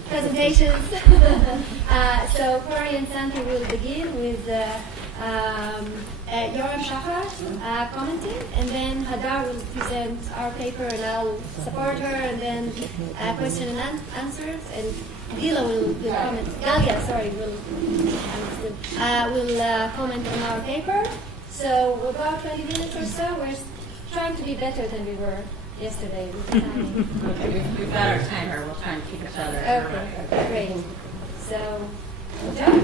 presentations. So Cory and Santi will begin with Yoram Shachar commenting, and then Hadar will present our paper, and I'll support her, and then question and answers, and Galia will comment. Galia, sorry, will comment on our paper. So about 20 minutes or so. We're trying to be better than we were yesterday with the timing. Okay, we've got our timer. We'll try and keep each other. Okay, great. So, Joe?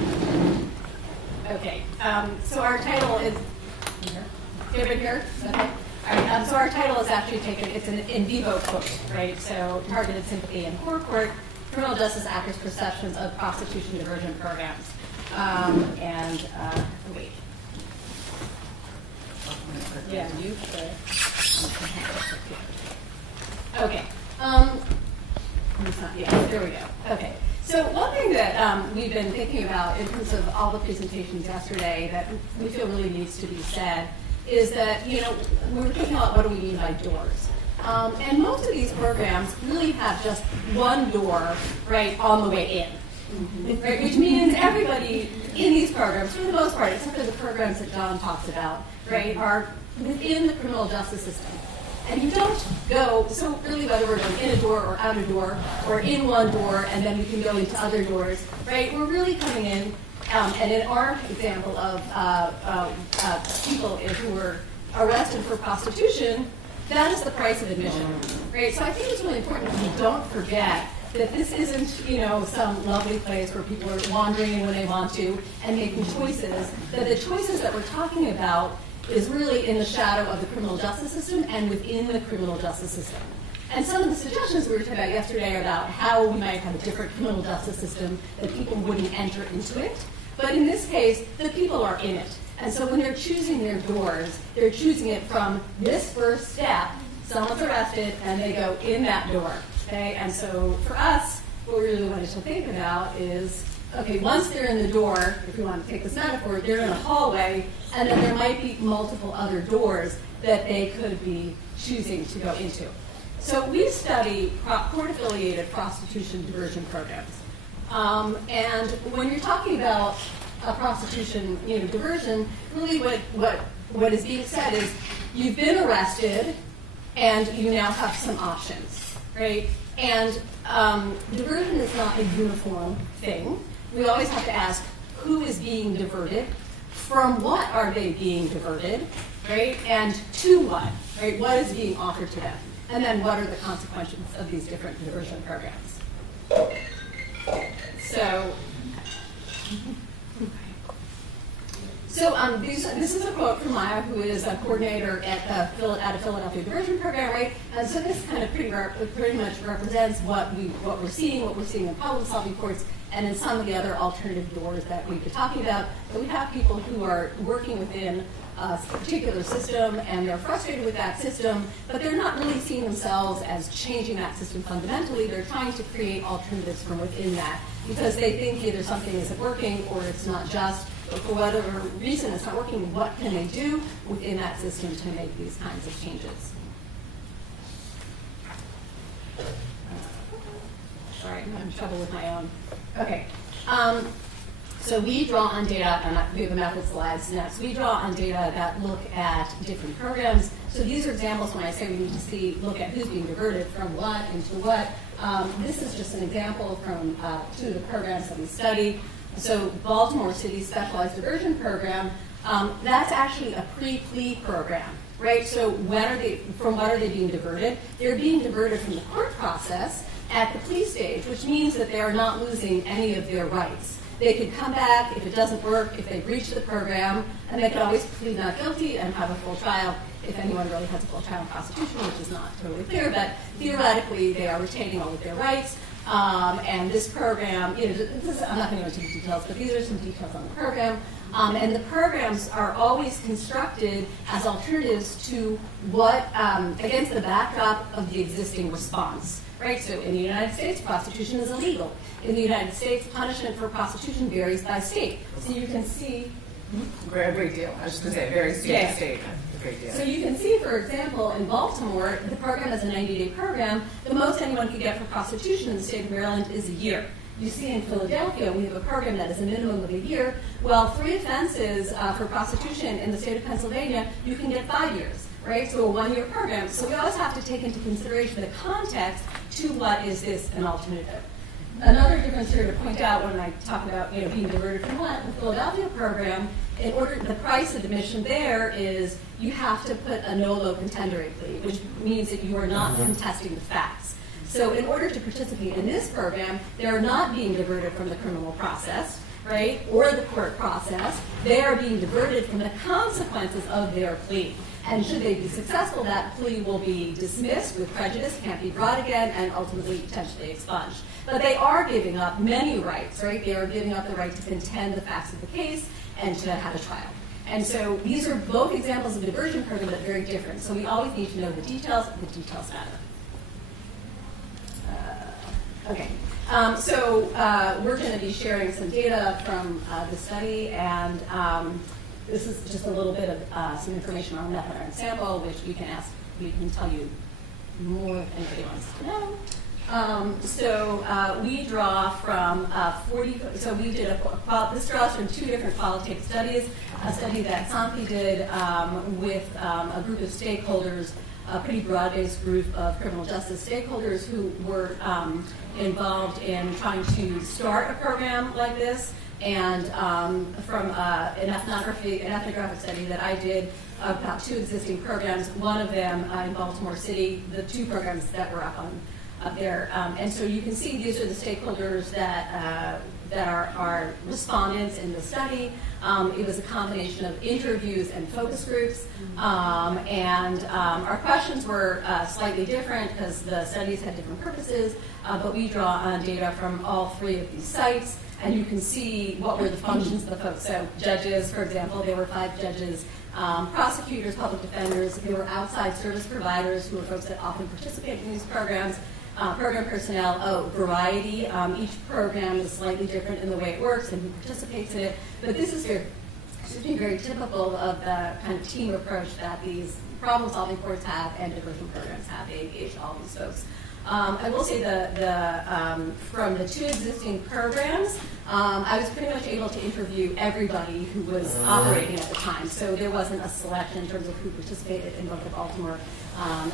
Okay, so our title is, David here? Okay. All right, so our title is actually taken, it's an in vivo quote, right? So, targeted sympathy in court, criminal justice actors' perceptions of prostitution diversion programs. Wait. Yeah, you should. Okay. Yeah, there we go. Okay. So one thing that we've been thinking about in terms of all the presentations yesterday that we feel really needs to be said is that, we were thinking about what do we mean by doors. And most of these programs really have just one door, right, on the way in. Mm-hmm. Right, which means everybody in these programs, for the most part, except for the programs that John talks about, right, are within the criminal justice system. And you don't go, so really whether we're going in a door or out a door, or in one door and then we can go into other doors, right, we're really coming in, and in our example of people who were arrested for prostitution, that is the price of admission, right? So I think it's really important that we don't forget that this isn't, some lovely place where people are wandering when they want to and making choices, that the choices that we're talking about is really in the shadow of the criminal justice system and within the criminal justice system. And some of the suggestions we were talking about yesterday are about how we might have a different criminal justice system that people wouldn't enter into it. But in this case, the people are in it. And so when they're choosing their doors, they're choosing it from this first step. Someone's arrested and they go in that door. Okay? And so for us, what we really wanted to think about is, okay, once they're in the door, if we want to take this metaphor, they're in a hallway, and then there might be multiple other doors that they could be choosing to go into. So we study court-affiliated prostitution diversion programs. And when you're talking about a prostitution diversion, really what is being said is you've been arrested, and you now have some options, right? And diversion is not a uniform thing. We always have to ask, who is being diverted? From what are they being diverted? Right? And to what? Right? What is being offered to them? And then what are the consequences of these different diversion programs? So this is a quote from Maya, who is a coordinator at a Philadelphia diversion program, right? And so this kind of pretty much represents what we're seeing in problem-solving courts, and in some of the other alternative doors that we've been talking about. But we have people who are working within a particular system, and they're frustrated with that system, but they're not really seeing themselves as changing that system fundamentally. They're trying to create alternatives from within that, because they think either something isn't working or it's not just, but for whatever reason it's not working, what can they do within that system to make these kinds of changes? Sorry, I'm having trouble with my own. Okay. So we draw on data, and we have the method slides next. We draw on data that look at different programs. So these are examples when I say we need to look at who's being diverted from what into what. This is just an example from two of the programs that we study. So Baltimore City Specialized Diversion Program, that's actually a pre-plea program, right? So from what are they being diverted? They're being diverted from the court process at the plea stage, which means that they are not losing any of their rights. They could come back if it doesn't work, if they breach the program, and they could always plead not guilty and have a full trial if anyone really has a full trial in prostitution, which is not totally clear, but theoretically they are retaining all of their rights. And this program, I'm not going to go into the details, but these are some details on the program. And the programs are always constructed as alternatives to what, against the backdrop of the existing response. Right? So in the United States, prostitution is illegal. In the United States, punishment for prostitution varies by state. So you can see A great deal. I was just going to say, very state to state. A great deal. So you can see, for example, in Baltimore, the program is a 90-day program. The most anyone can get for prostitution in the state of Maryland is a year. You see in Philadelphia, we have a program that is a minimum of a year. Well, 3 offenses for prostitution in the state of Pennsylvania, you can get 5 years, right? So a 1-year program. So we always have to take into consideration the context to what is this an alternative. Another difference here to point out when I talk about being diverted from what, the Philadelphia program, in order the price of admission there is you have to put a nolo contendere plea, which means that you are not contesting the facts. So in order to participate in this program, they're not being diverted from the criminal process, right, or the court process. They are being diverted from the consequences of their plea. And should they be successful, that plea will be dismissed with prejudice, can't be brought again, and ultimately potentially expunged. But they are giving up many rights, right? They are giving up the right to contend the facts of the case and to have a trial. And so these are both examples of a diversion program, but very different. So we always need to know the details. The details matter. Okay. We're going to be sharing some data from the study, and this is just a little bit of some information on the method sample, which we can tell you more if anybody wants to know. We draw from 40. So we did this draws from 2 different qualitative studies. A study that Chrysanthi did with a group of stakeholders, a pretty broad-based group of criminal justice stakeholders who were involved in trying to start a program like this, and from an ethnographic study that I did about 2 existing programs, one of them in Baltimore City, the 2 programs that were up there. And so you can see these are the stakeholders that are respondents in the study. It was a combination of interviews and focus groups. And our questions were slightly different because the studies had different purposes, but we draw on data from all 3 of these sites. And you can see what were the functions of the folks. So judges, for example, there were 5 judges, prosecutors, public defenders. There were outside service providers who were folks that often participate in these programs. Program personnel, variety. Each program is slightly different in the way it works and who participates in it. But this is very typical of the kind of team approach that these problem-solving courts have and diversion programs have. They engage all these folks. I will say from the 2 existing programs, I was pretty much able to interview everybody who was operating at the time. So there wasn't a selection in terms of who participated in both the Baltimore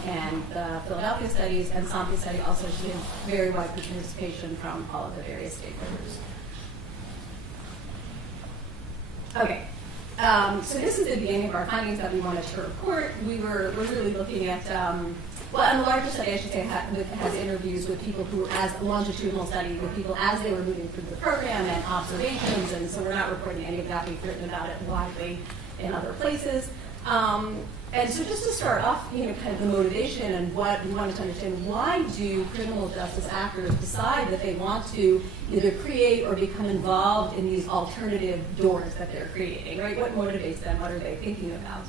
and the Philadelphia studies, and Sympathy study also showed very wide participation from all of the various stakeholders. Okay. So this is the beginning of our findings that we wanted to report. We're really looking at, and the larger study, I should say, has interviews with people who, as a longitudinal study, with people as they were moving through the program and observations, and so we're not reporting any of that. We've written about it widely in other places. And so just to start off, kind of the motivation and what we wanted to understand, why do criminal justice actors decide that they want to either create or become involved in these alternative doors that they're creating, right? What motivates them? What are they thinking about?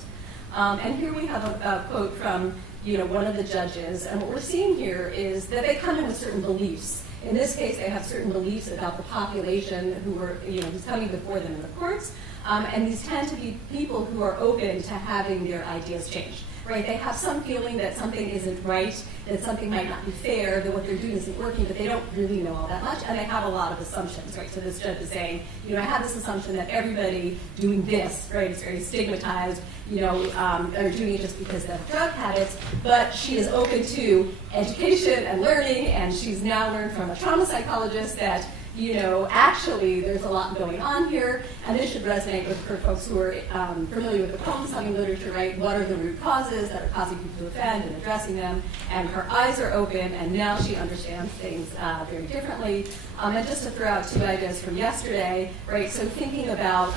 And here we have a quote from, one of the judges, and what we're seeing here is that they come in with certain beliefs. In this case, they have certain beliefs about the population who's coming before them in the courts. And these tend to be people who are open to having their ideas changed, right? They have some feeling that something isn't right, that something might not be fair, that what they're doing isn't working, but they don't really know all that much, and they have a lot of assumptions, right? So this judge is saying, I have this assumption that everybody doing this, right, is very stigmatized, are doing it just because they have drug habits, but she is open to education and learning, and she's now learned from a trauma psychologist that actually there's a lot going on here, and this should resonate for folks who are familiar with the problem-solving literature, right? What are the root causes that are causing people to offend and addressing them? And her eyes are open, and now she understands things very differently. And just to throw out 2 ideas from yesterday, right? So thinking about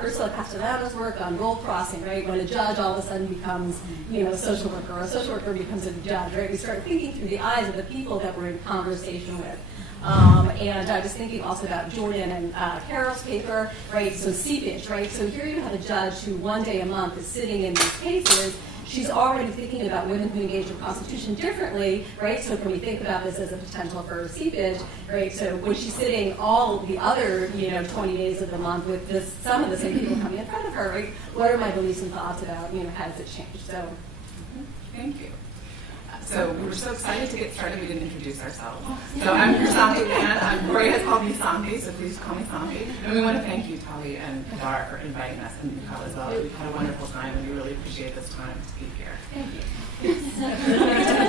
Ursula Castellano's work on role crossing, right? When a judge all of a sudden becomes, a social worker, or a social worker becomes a judge, right? We start thinking through the eyes of the people that we're in conversation with. And I was thinking also about Jordan and Carol's paper, right? So seepage, right? So here you have a judge who one day a month is sitting in these cases. she's already thinking about women who engage in prostitution differently, right? So can we think about this as a potential for seepage, right? So when she's sitting all the other, 20 days of the month with some of the same people coming in front of her, right? What are my beliefs and thoughts about, how does it change? So, thank you. So we were so excited to get started, we didn't introduce ourselves. So I'm Chrysanthi, and Corey has called me Santhi, so please call me Santhi. And we want to thank you, Tali and Hadar, for inviting us, and Mikhail as well. We've had a wonderful time, and we really appreciate this time to be here. thank you.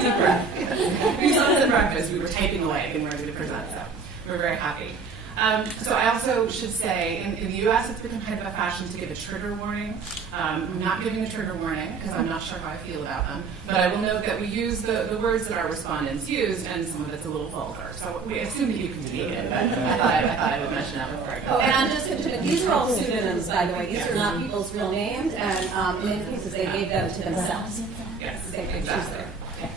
Deep breath. We saw this at breakfast. We were typing away, getting ready to present, so we're very happy. So I also should say, in the U.S., it's become kind of a fashion to give a trigger warning. I'm not giving a trigger warning because I'm not sure how I feel about them. But I will note that we use the words that our respondents used, and some of it's a little vulgar. So we assume that you can take it, but I thought I would mention that before I go. Oh, and I'm just going to these are all pseudonyms, by the way. These are not people's real names, and in many cases, they gave them to themselves. Yes, They could choose exactly. their.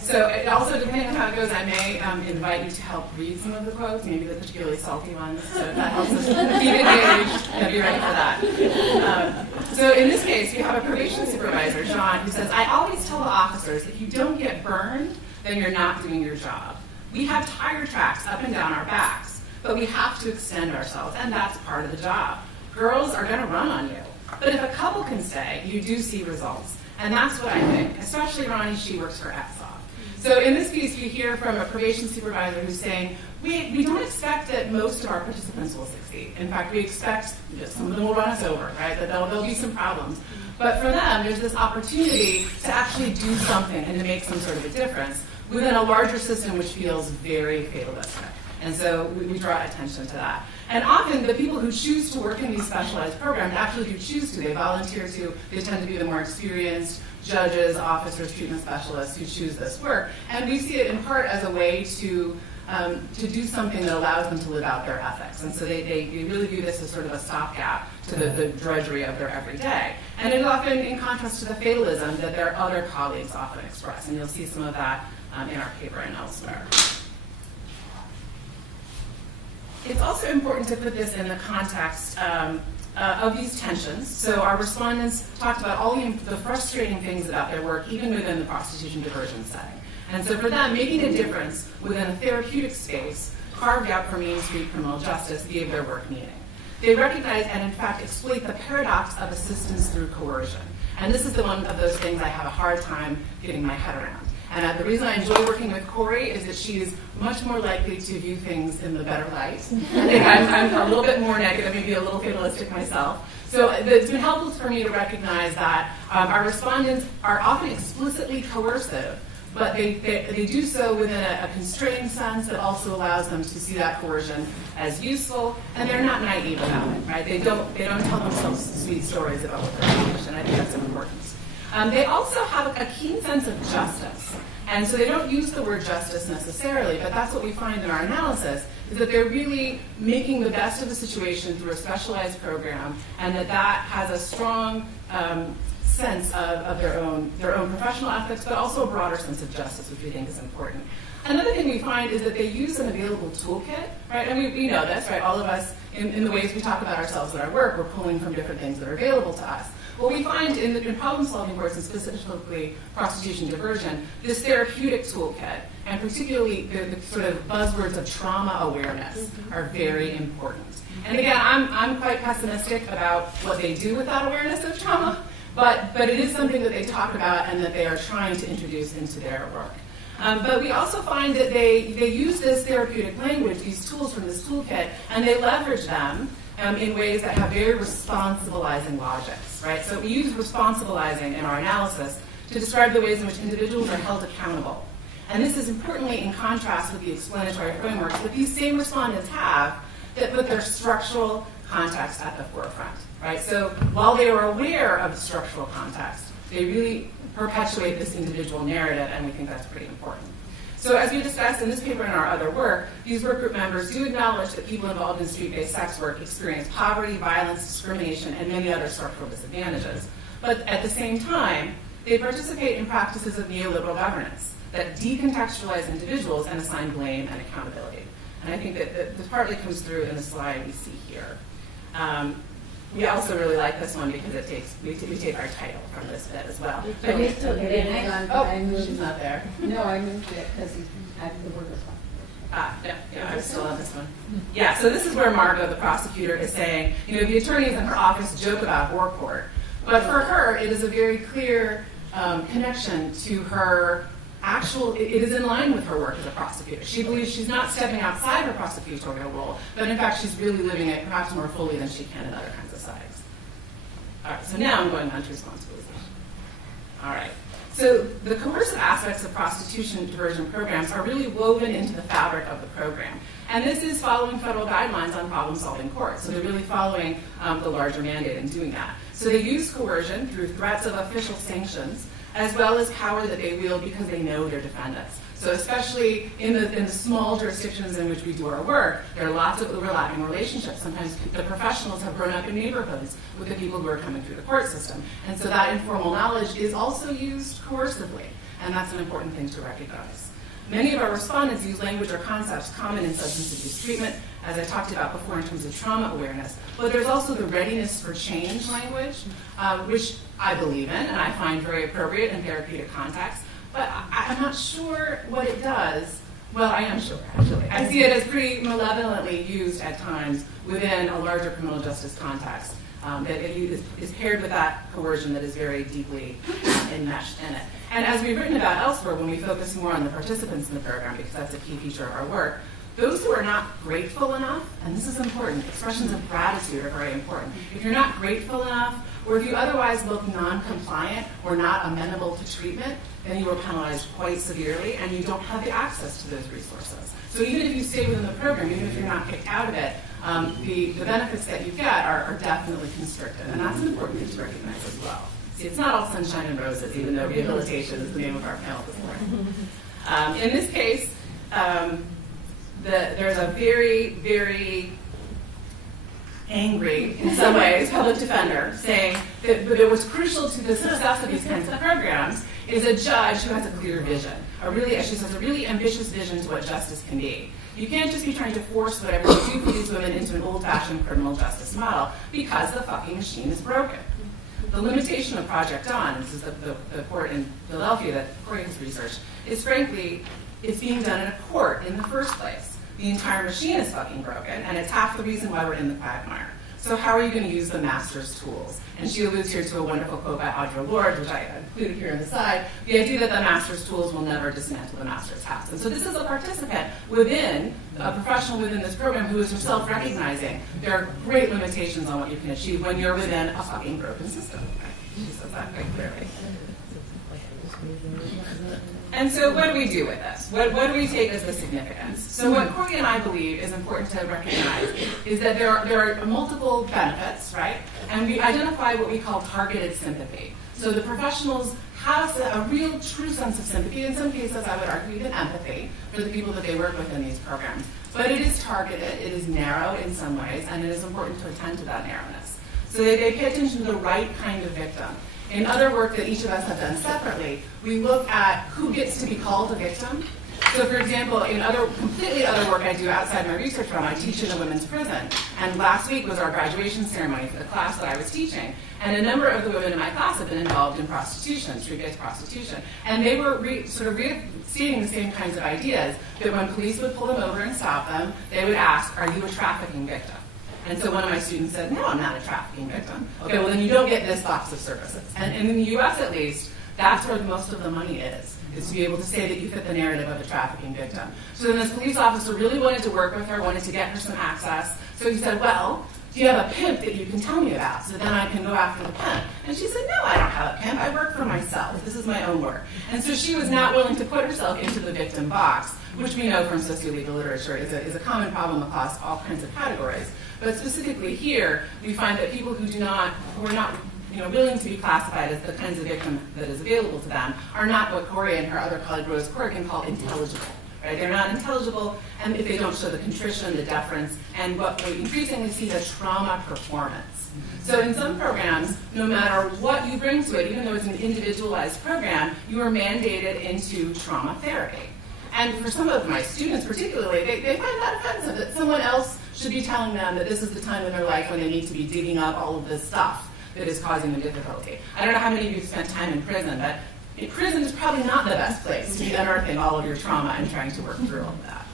So it also, depending on how it goes, I may invite you to help read some of the quotes, maybe the particularly salty ones, so if that helps us keep engaged, I'd be ready for that. So in this case, you have a probation supervisor, John, who says, I always tell the officers, if you don't get burned, then you're not doing your job. We have tire tracks up and down our backs, but we have to extend ourselves, and that's part of the job. Girls are going to run on you. But if a couple can stay, you do see results. And that's what I think, especially Ronnie, she works for EXOF. So in this piece, we hear from a probation supervisor who's saying, we don't expect that most of our participants will succeed. In fact, we expect that some of them will run us over, right? That there'll be some problems. But for them, there's this opportunity to actually do something and to make some sort of a difference within a larger system which feels very fatalistic. And so we draw attention to that. And often the people who choose to work in these specialized programs actually do choose to. They volunteer to. They tend to be the more experienced judges, officers, treatment specialists who choose this work. And we see it in part as a way to do something that allows them to live out their ethics. And so they really view this as sort of a stopgap to the drudgery of their everyday. And it's often in contrast to the fatalism that their other colleagues often express. And you'll see some of that in our paper and elsewhere. It's also important to put this in the context of these tensions. So our respondents talked about all the frustrating things about their work, even within the prostitution diversion setting. And so for them, making a difference within a therapeutic space carved out for Main Street criminal justice gave their work meaning. They recognize and, in fact, exploit the paradox of assistance through coercion. And this is one of those things I have a hard time getting my head around. And the reason I enjoy working with Corey is that she's much more likely to view things in the better light. I think I'm a little bit more negative, maybe a little fatalistic myself. So it's been helpful for me to recognize that our respondents are often explicitly coercive, but they do so within a constrained sense that also allows them to see that coercion as useful, and they're not naive about it, right? They don't tell themselves sweet stories about what they're doing, and I think that's important. They also have a keen sense of justice. And so they don't use the word justice necessarily, but that's what we find in our analysis, is that they're really making the best of the situation through a specialized program, and that has a strong sense of their own professional ethics, but also a broader sense of justice, which we think is important. Another thing we find is that they use an available toolkit, right? And we know this, right? All of us, in the ways we talk about ourselves in our work, we're pulling from different things that are available to us. What we find in problem-solving courses, and specifically prostitution diversion, this therapeutic toolkit, and particularly the sort of buzzwords of trauma awareness, are very important. And again, I'm quite pessimistic about what they do with that awareness of trauma, but it is something that they talk about and that they are trying to introduce into their work. But we also find that they use this therapeutic language, these tools from this toolkit, and they leverage them in ways that have very responsibilizing logics, right? So we use responsibilizing in our analysis to describe the ways in which individuals are held accountable. And this is importantly in contrast with the explanatory frameworks that these same respondents have that put their structural context at the forefront, right? So while they are aware of the structural context, they really perpetuate this individual narrative, and we think that's pretty important. So as we discussed in this paper and our other work, these work group members do acknowledge that people involved in street-based sex work experience poverty, violence, discrimination, and many other structural disadvantages. But at the same time, they participate in practices of neoliberal governance that decontextualize individuals and assign blame and accountability. And I think that this partly comes through in the slide we see here. We also really like this one because it takes we take our title from this bit as well. But you still get it. Hang on. Oh, I moved she's not there. No, I moved it because the word was fine. Yeah, I'm still on this one. Yeah, so this is where Margot, the prosecutor, is saying, the attorneys in her office joke about whore court, but for her, it is a very clear connection to her actual, it is in line with her work as a prosecutor. She believes she's not stepping outside her prosecutorial role, but in fact, she's really living it perhaps more fully than she can in other kinds of settings. All right, so now I'm going on to responsibilization. All right. So the coercive aspects of prostitution diversion programs are really woven into the fabric of the program. And this is following federal guidelines on problem-solving courts. So they're really following the larger mandate in doing that. So they use coercion through threats of official sanctions, as well as power that they wield because they know their defendants. So especially in the small jurisdictions in which we do our work, there are lots of overlapping relationships. Sometimes the professionals have grown up in neighborhoods with the people who are coming through the court system. And so that informal knowledge is also used coercively, and that's an important thing to recognize. Many of our respondents use language or concepts common in substance abuse treatment, as I talked about before in terms of trauma awareness. But there's also the readiness for change language, which I believe in and I find very appropriate in therapeutic contexts. But I'm not sure what it does. Well, I am sure, actually. I see it as pretty malevolently used at times within a larger criminal justice context. That it is paired with that coercion that is very deeply enmeshed in it. And as we've written about elsewhere, when we focus more on the participants in the program, because that's a key feature of our work, those who are not grateful enough, and this is important, expressions of gratitude are very important. If you're not grateful enough, or if you otherwise look non-compliant or not amenable to treatment, then you are penalized quite severely, and you don't have the access to those resources. So even if you stay within the program, even if you're not kicked out of it, the benefits that you get are definitely constricted, and that's an important thing to recognize as well. See, it's not all sunshine and roses, even though rehabilitation is the name of our panel this morning. In this case, there's a very, very angry, in some ways, public defender saying that what's crucial to the success of these kinds of programs is a judge who has a clear vision. She says a really ambitious vision to what justice can be. You can't just be trying to force whatever you do for these women into an old-fashioned criminal justice model because the fucking machine is broken. The limitation of Project Dawn, this is the court in Philadelphia that Corey has researched, is frankly, it's being done in a court in the first place. The entire machine is fucking broken, and it's half the reason why we're in the quagmire. So how are you going to use the master's tools? And she alludes here to a wonderful quote by Audre Lorde, which I included here on the side, the idea that the master's tools will never dismantle the master's house. And so this is a participant within, a professional within this program who is herself recognizing there are great limitations on what you can achieve when you're within a fucking broken system. She says that quite clearly. And so what do we do with this? What do we take as the significance? So what Corey and I believe is important to recognize is that there are multiple benefits, right? And we identify what we call targeted sympathy. So the professionals have a real true sense of sympathy. In some cases, I would argue even empathy for the people that they work with in these programs. But it is targeted, it is narrow in some ways, and it is important to attend to that narrowness. So they pay attention to the right kind of victim. In other work that each of us have done separately, we look at who gets to be called a victim. So for example, in completely other work I do outside my research realm, I teach in a women's prison. And last week was our graduation ceremony for the class that I was teaching. And a number of the women in my class have been involved in prostitution, street-based prostitution. And they were seeing the same kinds of ideas, that when police would pull them over and stop them, they would ask, are you a trafficking victim? And so one of my students said, no, I'm not a trafficking victim. Okay, well then you don't get this box of services. And in the US at least, that's where most of the money is to be able to say that you fit the narrative of a trafficking victim. So then this police officer really wanted to work with her, wanted to get her some access. So he said, well, do you have a pimp that you can tell me about so then I can go after the pimp? And she said, no, I don't have a pimp. I work for myself. This is my own work. And so she was not willing to put herself into the victim box, which we know from sociolegal literature is a common problem across all kinds of categories. But specifically here, we find that people who are not willing to be classified as the kinds of victim that is available to them are not what Corey and her other colleague Rose Corrigan call intelligible. Right? They're not intelligible, and if they don't show the contrition, the deference, and what we increasingly see as trauma performance. So in some programs, no matter what you bring to it, even though it's an individualized program, you are mandated into trauma therapy. And for some of my students particularly, they find that offensive that someone else should be telling them that this is the time in their life when they need to be digging up all of this stuff that is causing them difficulty. I don't know how many of you have spent time in prison, but prison is probably not the best place to be unearthing all of your trauma and trying to work through all of that.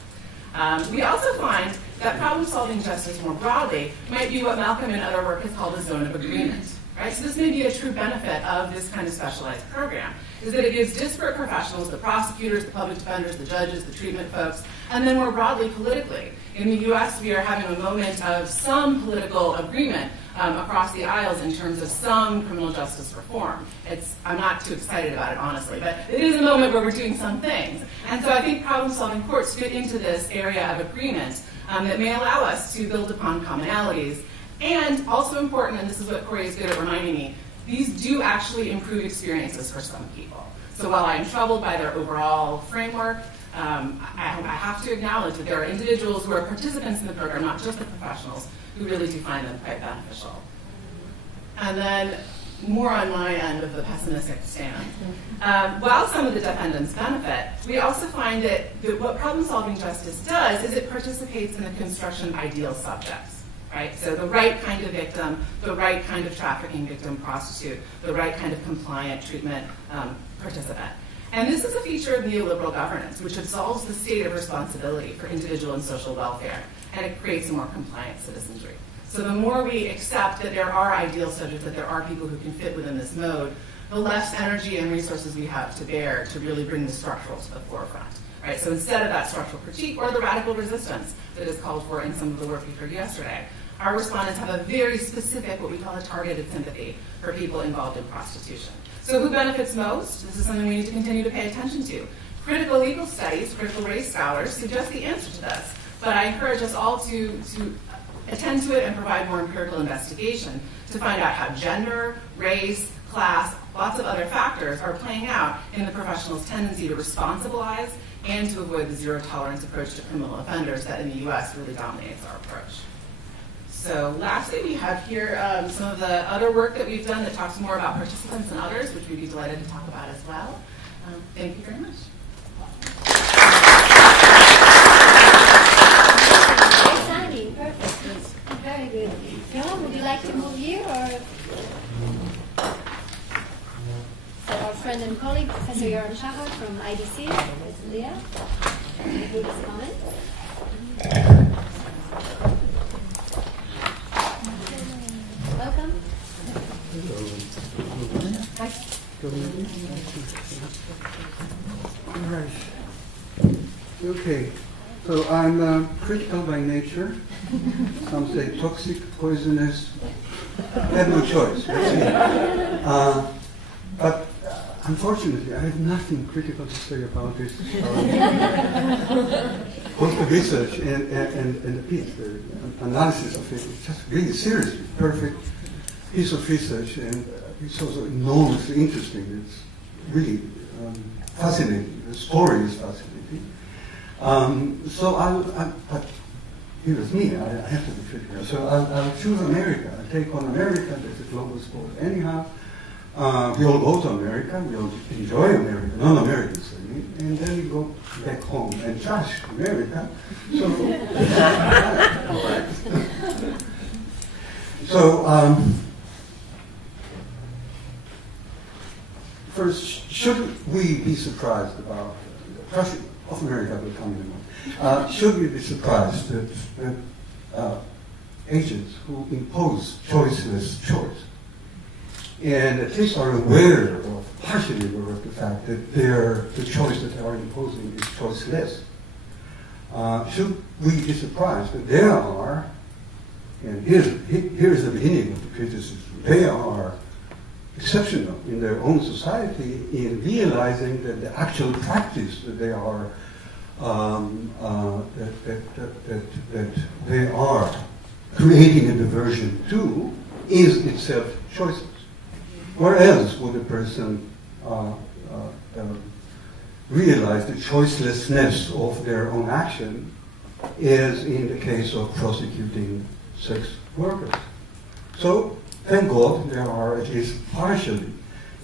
We also find that problem-solving justice more broadly might be what Malcolm and other work has called a zone of agreement. Right? So this may be a true benefit of this kind of specialized program, is that it gives disparate professionals, the prosecutors, the public defenders, the judges, the treatment folks, and then more broadly politically. In the US, we are having a moment of some political agreement across the aisles in terms of some criminal justice reform. I'm not too excited about it, honestly, but it is a moment where we're doing some things. And so I think problem-solving courts fit into this area of agreement that may allow us to build upon commonalities. And also important, and this is what Corey is good at reminding me, these do actually improve experiences for some people. So while I'm troubled by their overall framework, I have to acknowledge that there are individuals who are participants in the program, not just the professionals, who really do find them quite beneficial. And then more on my end of the pessimistic stand. While some of the defendants benefit, we also find that what problem-solving justice does is it participates in the construction of ideal subjects. Right? So the right kind of victim, the right kind of trafficking victim, prostitute, the right kind of compliant treatment participant. And this is a feature of neoliberal governance, which absolves the state of responsibility for individual and social welfare, and it creates a more compliant citizenry. So the more we accept that there are ideal subjects, that there are people who can fit within this mode, the less energy and resources we have to bear to really bring the structural to the forefront. Right? So instead of that structural critique or the radical resistance that is called for in some of the work we heard yesterday, our respondents have a very specific, what we call a targeted sympathy for people involved in prostitution. So who benefits most? This is something we need to continue to pay attention to. Critical legal studies, critical race scholars suggest the answer to this, but I encourage us all to attend to it and provide more empirical investigation to find out how gender, race, class, lots of other factors are playing out in the professional's tendency to responsibilize and to avoid the zero-tolerance approach to criminal offenders that in the US really dominates our approach. So lastly, we have here some of the other work that we've done that talks more about participants and others, which we'd be delighted to talk about as well. Thank you very much. Exciting, perfect. Very good. Yoram, would you like to move here, or? So our friend and colleague, Professor Yoram Shachar from IDC, Herzliya, will do this comment. Welcome. Hi. Okay, so I'm critical by nature. Some say toxic, poisonous. I have no choice. But unfortunately, I have nothing critical to say about this. Both the research and the piece, the analysis of it, is just really seriously perfect piece of research, and it's also enormously interesting. It's really fascinating. The story is fascinating. But here's me. I have to be critical. So I'll choose America. I'll take on America. That's a global sport. Anyhow, we all go to America. We all enjoy America. Non-Americans, I mean. And then we go back home and trash America. So, first, should we be surprised about the crushing of America becoming one? Should we be surprised that agents who impose choiceless choice, and at least are aware of, partially aware of the fact that the choice that they are imposing is choiceless? Should we be surprised that there are, and here's the beginning of the criticism, they are exceptional in their own society in realizing that the actual practice that they are that they are creating a diversion to is itself choices. Where else would a person realize the choicelessness of their own action is in the case of prosecuting sex workers? So, thank God there are at least partially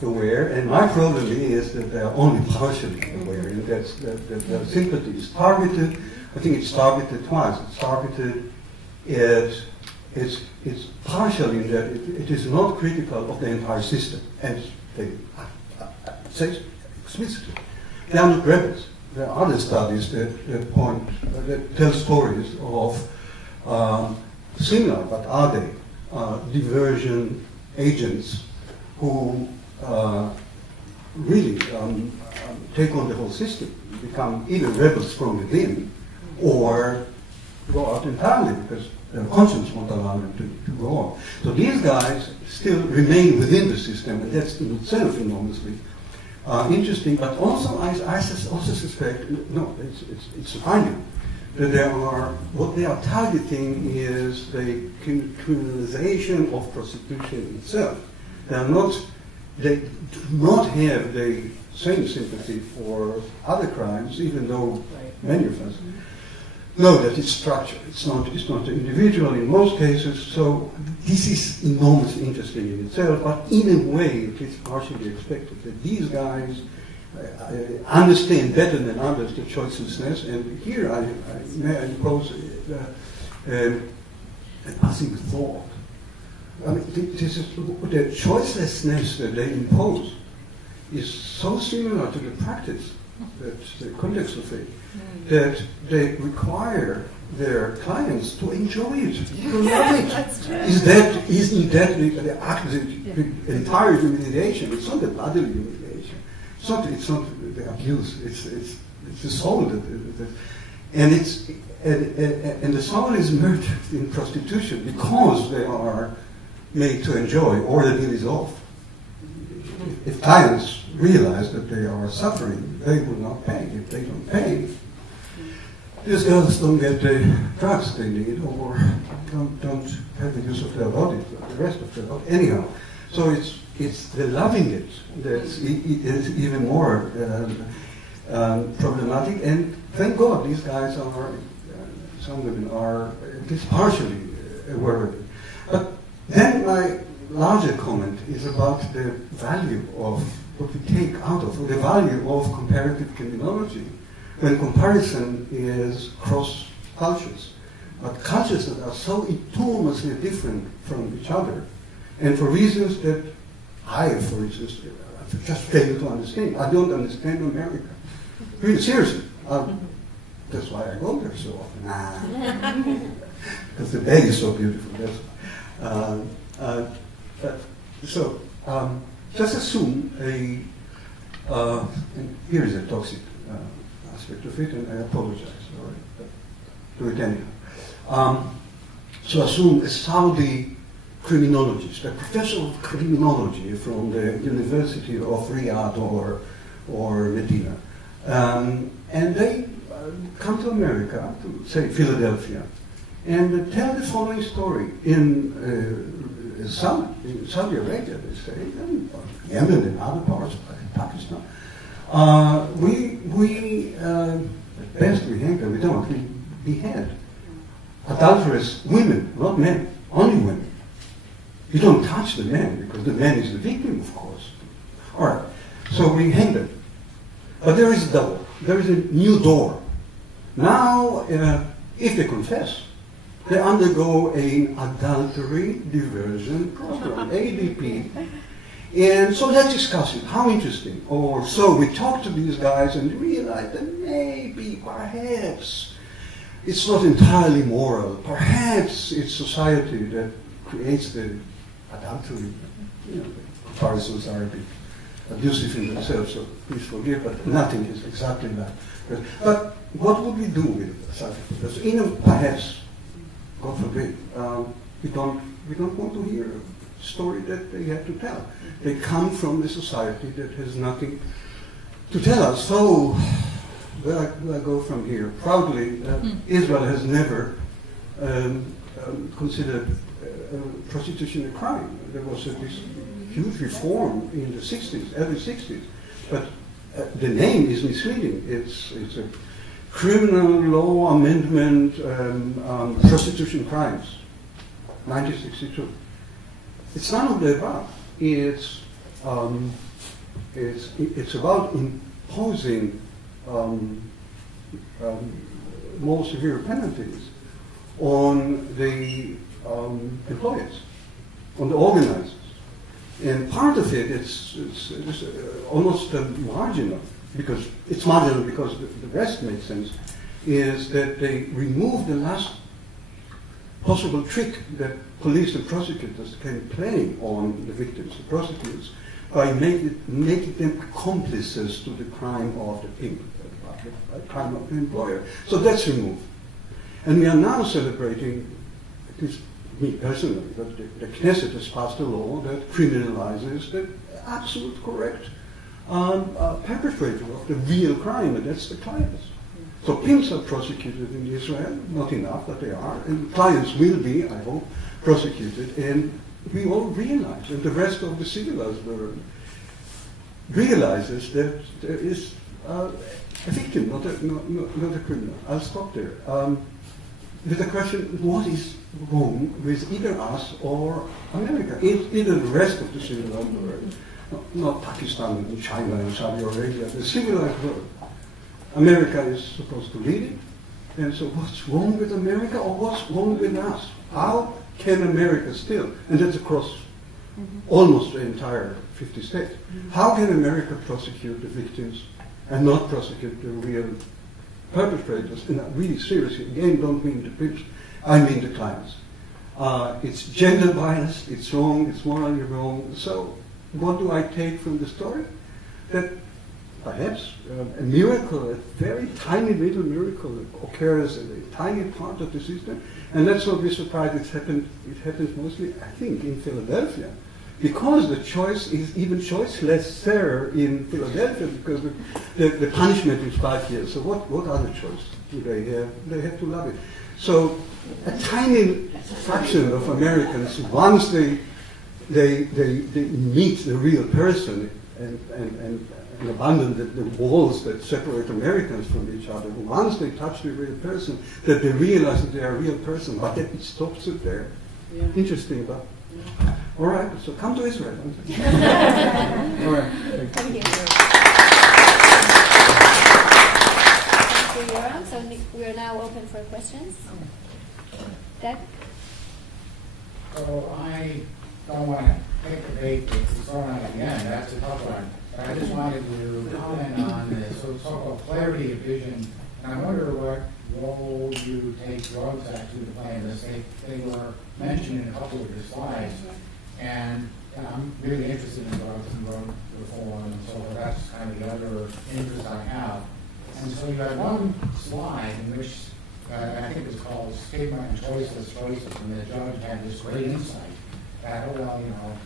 aware, and my problem is that they are only partially aware, and that sympathy is targeted. I think it's targeted twice. It's targeted it's partial in that it is not critical of the entire system, and they say explicitly. They are not rebels. There are other studies that tell stories of similar, but are they, diversion agents who really take on the whole system, become either rebels from within, or go out entirely because their conscience won't allow them to go on. So these guys still remain within the system, and that's in itself enormously interesting. But also, I also suspect, no, it's a finding that what they are targeting is the criminalization of prostitution itself. They do not have the same sympathy for other crimes, even though many of us know that it's structured. It's not the individual in most cases. So this is enormously interesting in itself, but in a way it is partially expected that these guys understand better than others the choicelessness. And here I may impose a passing thought. I mean, this is, the choicelessness that they impose is so similar to the practice, the context of it, that they require their clients to enjoy it, to love it. Isn't that the act, the entire humiliation? It's not the bodily humiliation. It's not the abuse. It's the soul and the soul is murdered in prostitution because they are made to enjoy, or the deal is off. If clients realize that they are suffering, they will not pay. If they don't pay, these girls don't get the drugs they need, or don't have the use of their body, the rest of their body. Anyhow, so it's the loving it that's even more problematic. And thank God these guys are, some women are at least partially aware of it. But then my larger comment is about the value of what we take out of, or the value of comparative criminology, when comparison is cross cultures, but cultures that are so enormously different from each other, and for reasons that I, for instance, just fail to understand. I don't understand America. Really, seriously. That's why I go there so often. Because the bay is so beautiful. That's why. So just assume and here is a toxic aspect of it, and I apologize, but do it anyhow. So assume a Saudi criminologist, a professor of criminology from the University of Riyadh or Medina, and they come to America, to say Philadelphia, and tell the following story. In Saudi Arabia, they say, and Yemen and other parts of Pakistan, at best we hang them, we don't, we behead adulterous women, not men, only women. You don't touch the men, because the man is the victim, of course. All right, so we hang them. But there is a double. There is a new door. Now, if they confess, they undergo an adultery diversion program, ADP. And so let's discuss it. How interesting. Or so we talk to these guys and realize that maybe, perhaps, it's not entirely moral. Perhaps it's society that creates the adultery. The comparisons are a bit abusive in themselves, so please forgive, but nothing is exactly that. But what would we do with such a person? Perhaps, God forbid, we don't want to hear a story that they have to tell. They come from a society that has nothing to tell us. So, where do I go from here? Proudly, Israel has never considered prostitution a crime. There was this huge reform in the 60s, early 60s, but the name is misleading. It's a criminal law amendment, prostitution crimes, 1962. It's none of the above. It's about imposing more severe penalties on the employers, on the organizers. And part of it is almost marginal, because it's marginal because the rest makes sense, is that they remove the last possible trick that police and prosecutors can play on the victims, the prostitutes, by making them accomplices to the crime of the pimp, the crime of the employer. So that's removed. And we are now celebrating, at least me personally, that the Knesset has passed a law that criminalizes the absolute correct perpetrator of the real crime, and that's the clients. So pimps are prosecuted in Israel, not enough, but they are, and clients will be, I hope, prosecuted, and we all realize, and the rest of the civilized world realizes that there is a victim, not a criminal. I'll stop there. With the question, what is wrong with either us or America, either the rest of the civilized world, not Pakistan and China and Saudi Arabia, the civilized world. America is supposed to lead it, and so what's wrong with America or what's wrong with us? How can America still, and that's across almost the entire 50 states, how can America prosecute the victims and not prosecute the real perpetrators? And really seriously, again, don't mean the pimps, I mean the clients. It's gender biased, it's wrong, it's morally wrong. So what do I take from the story? That perhaps a miracle, a very tiny little miracle occurs in a tiny part of the system, and let's not be surprised it happens mostly, I think, in Philadelphia, because the choice is even choiceless in Philadelphia, because the punishment is 5 years. So what other choice do they have? They have to love it. So a tiny fraction of Americans, once they meet the real person and abandon the walls that separate Americans from each other, once they touch the real person, that they realize that they are a real person, but then it stops it there. Yeah. Interesting, but all right, so come to Israel. All right. Thank you. Thank you, Yoram. So we are now open for questions. Deb? So I don't want to take the bait that's thrown out at the end. That's a tough one. But I just wanted to comment on the so-called clarity of vision. And I wonder what role you take drugs actually to play in this. They were mentioned in a couple of your slides. And I'm really interested in drugs and drug reform and so forth. That's kind of the other interest I have. And so you had one slide in which I think it was called Stigma and Choiceless Choices, and the judge had this great insight that, oh, well,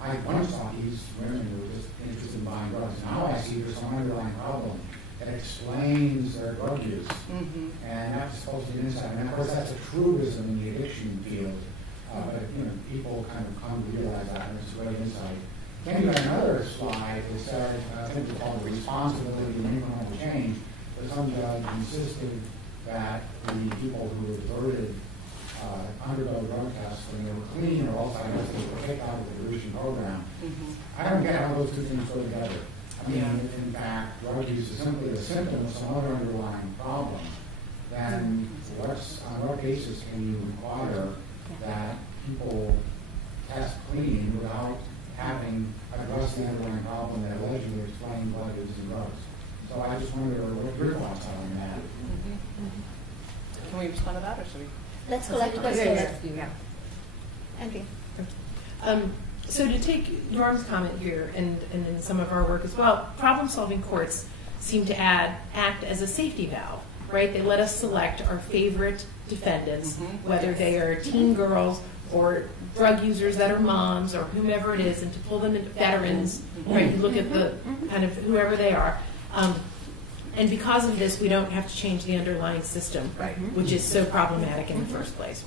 I once thought these women were just interested in buying drugs. Now I see there's some underlying problem that explains their drug use. And that's supposed to be an insight. And of course, that's a truism in the addiction field. But people kind of come to realize that, and it's a great insight. Then you had another slide that said, I think it's called the responsibility and incremental change, but some judge insisted that the people who reverted undergo drug tests when they were clean or also were kicked out of the diversion program. I don't get how those two things go together. I mean, in fact, drug use is simply a symptom of some other underlying problem. Then on what basis can you require that people test clean without having addressed the underlying problem that allegedly explains why they're using drugs? So I just wonder what your thoughts are on that. Can we respond to that, or should we? Let's collect questions. Yeah. Okay. So to take Yoram's comment here, and in some of our work as well, problem-solving courts seem to act as a safety valve, right? They let us select our favorite defendants, whether they are teen girls or drug users that are moms or whomever it is, and to pull them into veterans, right? You look at the kind of whoever they are. And because of this, we don't have to change the underlying system, right? Which is so problematic in the first place.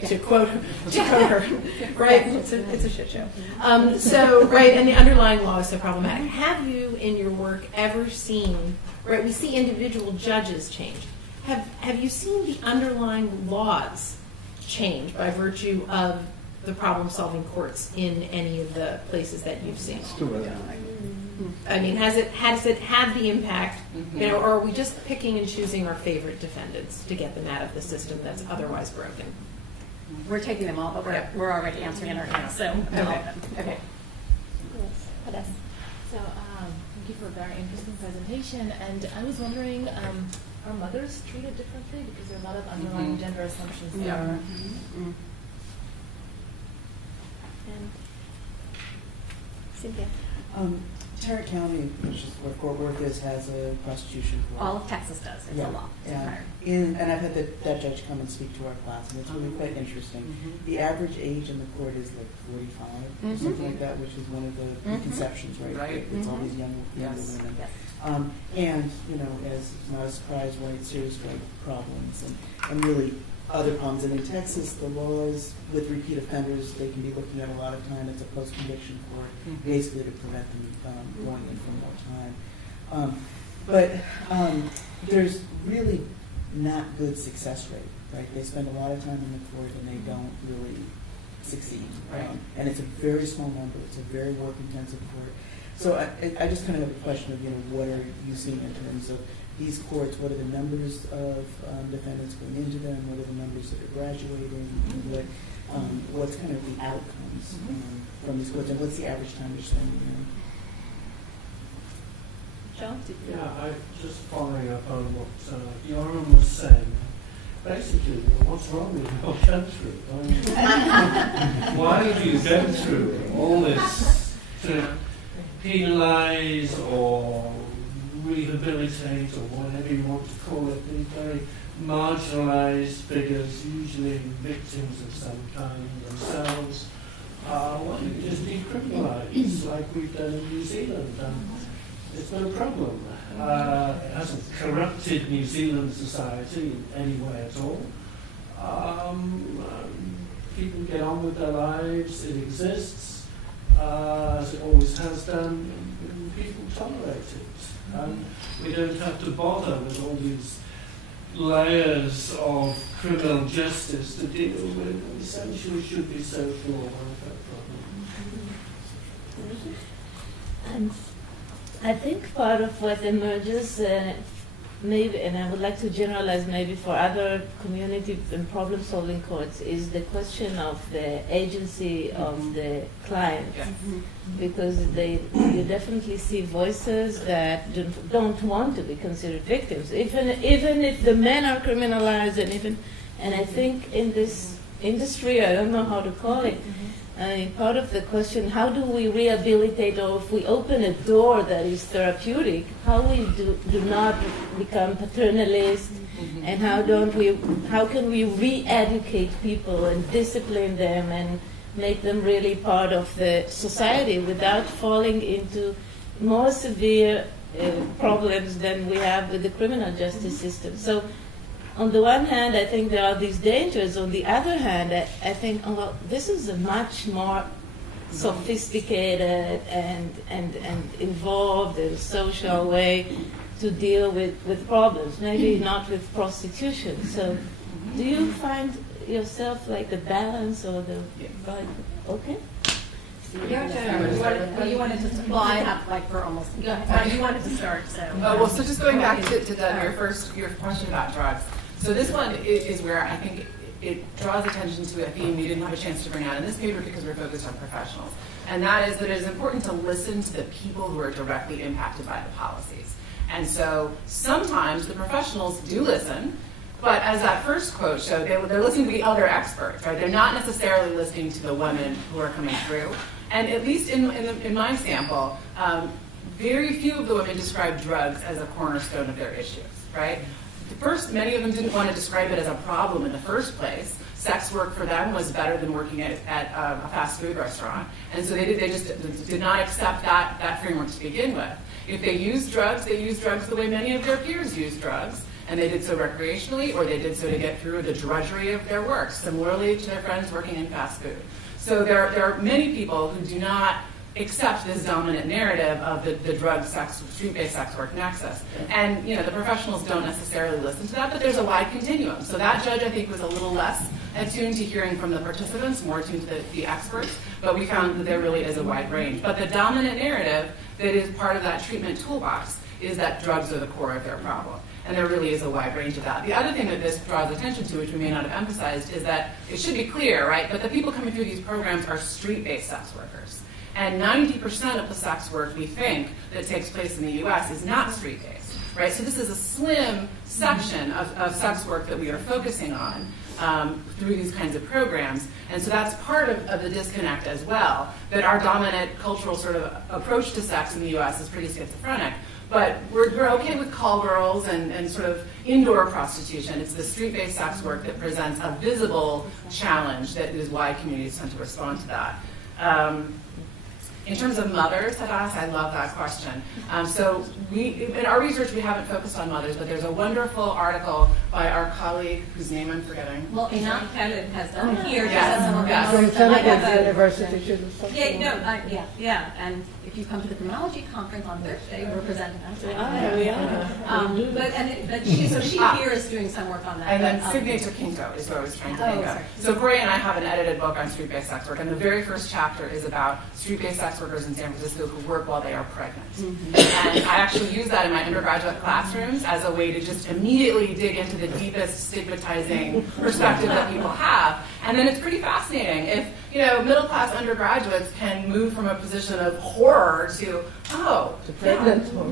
To quote her, right? It's a shit show. So, right, and the underlying law is so problematic. Have you, in your work, ever seen, right, we see individual judges change. Have you seen the underlying laws change by virtue of the problem-solving courts in any of the places that you've seen? I mean, has it had the impact, you know, or are we just picking and choosing our favorite defendants to get them out of the system that's otherwise broken? We're taking them all, but we're already answering in our hands, so Okay. Yes. So, thank you for a very interesting presentation. And I was wondering, are mothers treated differently? Because there are a lot of underlying gender assumptions there. And Cynthia. Tarrant County, which is where Fort Worth is, has a prostitution court. all of Texas does. It's a law. Yeah. And I've had that judge come and speak to our class, and it's really quite interesting. The average age in the court is like 45 or something like that, which is one of the preconceptions, right? Right. It's all these younger women. Yes. And, you know, as it's not a surprise, right, serious drug problems and really other problems. And in Texas, the laws with repeat offenders, they can be looking at a lot of time. It's a post-conviction court, basically to prevent them going in for more time. But there's really not good success rate, right? They spend a lot of time in the court and they don't really succeed. Right. And it's a very small number. It's a very work-intensive court. So I just kind of have a question of, you know, what are you seeing in terms of these courts? What are the numbers of defendants going into them? What are the numbers that are graduating? What's kind of the outcomes from these courts? And what's the average time you're spending there? John? Yeah, I just following up on what Yoram was saying. Basically, what's wrong with your country? Why do you go through all this to penalize or rehabilitate or whatever you want to call it, these very marginalized figures, usually victims of some kind themselves? Why don't you just decriminalize like we've done in New Zealand? It's no problem. It hasn't corrupted New Zealand society in any way at all. People get on with their lives. It exists, as it always has done, and people tolerate it. We don't have to bother with all these layers of criminal justice to deal with. Essentially should be social or welfare problems. I think part of what emerges, maybe, and I would like to generalize maybe for other community and problem-solving courts, is the question of the agency of the client, because you definitely see voices that don't want to be considered victims, even if the men are criminalized, and I think in this industry, I don't know how to call it. Part of the question, how do we rehabilitate, or if we open a door that is therapeutic, how we do not become paternalist, and how can we re-educate people and discipline them and make them really part of the society without falling into more severe problems than we have with the criminal justice system. So on the one hand, I think there are these dangers. On the other hand, I think, well, this is a much more sophisticated and involved and social way to deal with problems, maybe not with prostitution. So do you find yourself like the balance or the... Okay. You wanted to. Well, I have for almost. Go ahead. You wanted to start, so. So just going back to your question about drugs. So this one is where I think it draws attention to a theme we didn't have a chance to bring out in this paper because we're focused on professionals, and that is that it is important to listen to the people who are directly impacted by the policies. And so sometimes the professionals do listen. But as that first quote showed, they're listening to the other experts, right? They're not necessarily listening to the women who are coming through. And at least in my sample, very few of the women described drugs as a cornerstone of their issues, right? First, many of them didn't want to describe it as a problem in the first place. Sex work for them was better than working at a fast food restaurant. And so they just did not accept that framework to begin with. If they used drugs, they used drugs the way many of their peers used drugs. And they did so recreationally, or they did so to get through the drudgery of their work, similarly to their friends working in fast food. So there are many people who do not accept this dominant narrative of the drug, sex, street-based sex work nexus. And the professionals don't necessarily listen to that, but there's a wide continuum. So that judge, I think, was a little less attuned to hearing from the participants, more attuned to the experts. but we found that there really is a wide range. But the dominant narrative that is part of that treatment toolbox is that drugs are the core of their problem. And there really is a wide range of that. The other thing that this draws attention to, which we may not have emphasized, is that it should be clear, right, but the people coming through these programs are street-based sex workers. And 90% of the sex work we think that takes place in the US is not street-based, right? So this is a slim section of sex work that we are focusing on through these kinds of programs. And so that's part of the disconnect as well, that our dominant cultural sort of approach to sex in the US is pretty schizophrenic. But we're okay with call girls and sort of indoor prostitution. It's the street-based sex work that presents a visible challenge that is why communities tend to respond to that. In terms of mothers, Hadar, I love that question. So in our research, we haven't focused on mothers, but there's a wonderful article by our colleague, whose name I'm forgetting. Well, Untitled has done here. Yeah, and if you come to the criminology conference on Thursday, we're presenting that. But she here is doing some work on that. And then Sidney Taquinto is what I was trying to think of. So Gloria and I have an edited book on street-based sex work, and the very first chapter is about street-based sex workers in San Francisco who work while they are pregnant. And I actually use that in my undergraduate classrooms as a way to just immediately dig into the deepest stigmatizing perspective that people have. And then it's pretty fascinating. If middle-class undergraduates can move from a position of horror to pregnant. No,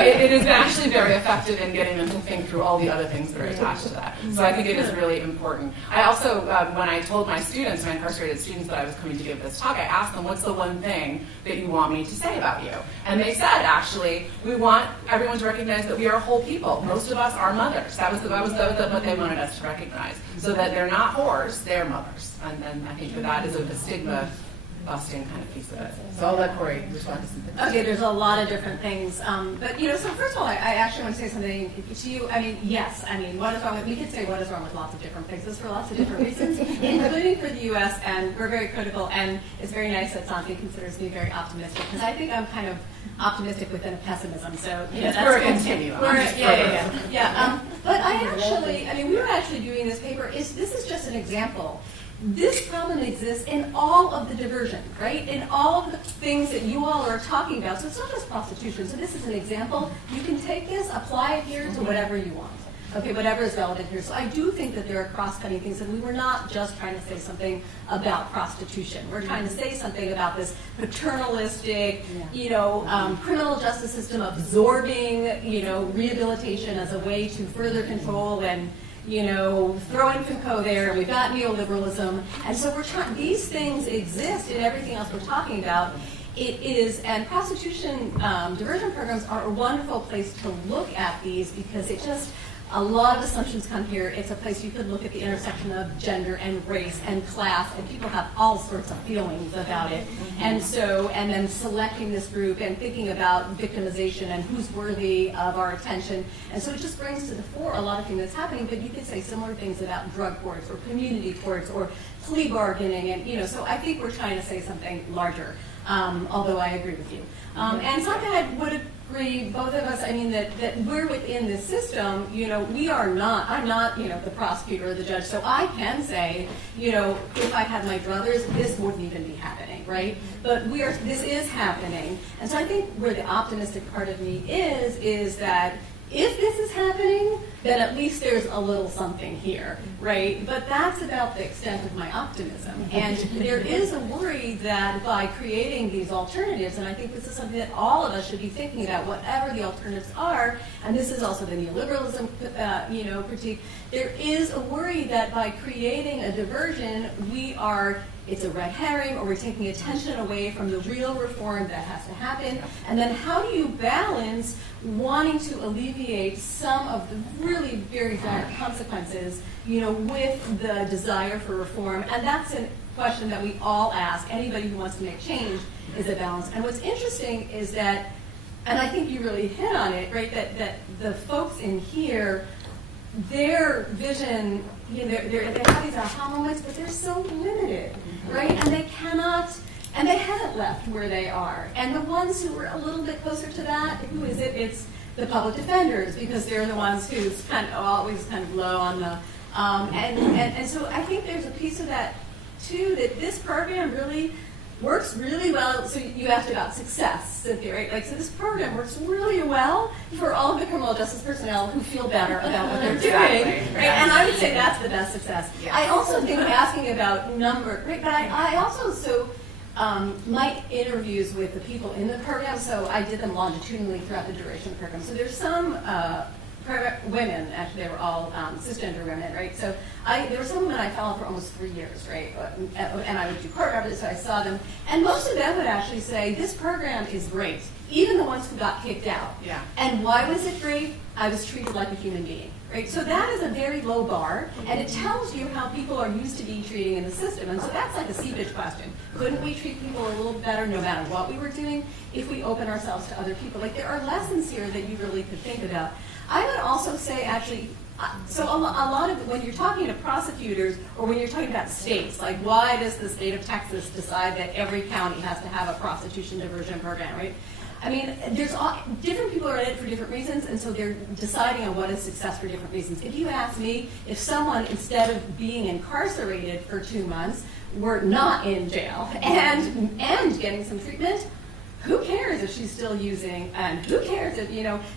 it is actually very effective in getting them to think through all the other things that are attached to that. So I think it is really important. I also, when I told my students, my incarcerated students, that I was coming to give this talk, I asked them, what's the one thing that you want me to say about you? And they said, actually, we want everyone to recognize that we are whole people. Most of us are mothers. That was what they wanted us to recognize. So that they're not whores, they're mothers. And I think that is a stigma busting kind of piece of it. So I'll let Corey respond to some things. Okay, there's a lot of different things. But, so first of all, I actually want to say something to you. Yes, what is wrong with, we could say what is wrong with lots of different places for lots of different reasons, including for the U.S., and we're very critical, and it's very nice that Santi considers me very optimistic, because I think I'm kind of optimistic within a pessimism, so that's we're a continuum. Yeah. But we were actually doing this paper, this is just an example. This problem exists in all of the diversion, right? In all of the things that you all are talking about. So it's not just prostitution. So this is an example. You can take this, apply it here to whatever you want. Okay, whatever is relevant here. So I do think that there are cross-cutting things, and we were not just trying to say something about prostitution. We're trying to say something about this paternalistic, criminal justice system absorbing, rehabilitation as a way to further control and throw in Foucault there, and we've got neoliberalism. And so we're trying, these things exist in everything else we're talking about. And prostitution diversion programs are a wonderful place to look at these, because a lot of assumptions come here. It's a place you could look at the intersection of gender and race and class, and people have all sorts of feelings about it. And then selecting this group and thinking about victimization and who's worthy of our attention. And so it just brings to the fore a lot of things that's happening, but you could say similar things about drug courts or community courts or plea bargaining, and so I think we're trying to say something larger, although I agree with you. And something I would agree, both of us, that we're within this system, we are not, I'm not, the prosecutor or the judge, so I can say, if I had my druthers, this wouldn't even be happening, right? But this is happening. And so I think where the optimistic part of me is that if this is happening, then at least there's a little something here, right? But that's about the extent of my optimism. And there is a worry that by creating these alternatives, and I think this is something that all of us should be thinking about, whatever the alternatives are, and this is also the neoliberalism, critique, there is a worry that by creating a diversion, it's a red herring, or we're taking attention away from the real reform that has to happen. And then how do you balance wanting to alleviate some of the really very dire consequences, with the desire for reform? And that's a question that we all ask. Anybody who wants to make change is a balance. And what's interesting is that, and I think you really hit on it, right, that the folks in here, their vision, they have these aha moments, but they're so limited, right? And they haven't left where they are. And the ones who are a little bit closer to that, who is it? It's the public defenders, because they're the ones who's always kind of low on the, and so I think there's a piece of that too, that this program really works really well. So you asked about success, Cynthia, right? Like, so this program works really well for all of the criminal justice personnel who feel better about what they're doing, right? And I would say that's the best success. Yeah. I also think asking about number, right? But I also, my interviews with the people in the program, so I did them longitudinally throughout the duration of the program. So there's some women, actually they were all cisgender women, right? So there were some women I followed for almost 3 years, right? And I would do choreography, so I saw them. And most of them would actually say, this program is great, even the ones who got kicked out. Yeah. And why was it great? I was treated like a human being. Right? So that is a very low bar, and it tells you how people are used to be treating in the system. And so that's like a seepage question. Couldn't we treat people a little better no matter what we were doing if we open ourselves to other people? Like, there are lessons here that you really could think about. I would also say, actually, so a lot of, when you're talking to prosecutors or when you're talking about states, like why does the state of Texas decide that every county has to have a prostitution diversion program, right? I mean, there's different people are in it for different reasons, and so they're deciding on what is success for different reasons. If you ask me, if someone, instead of being incarcerated for 2 months, were not in jail and getting some treatment, who cares if she's still using, and who cares if,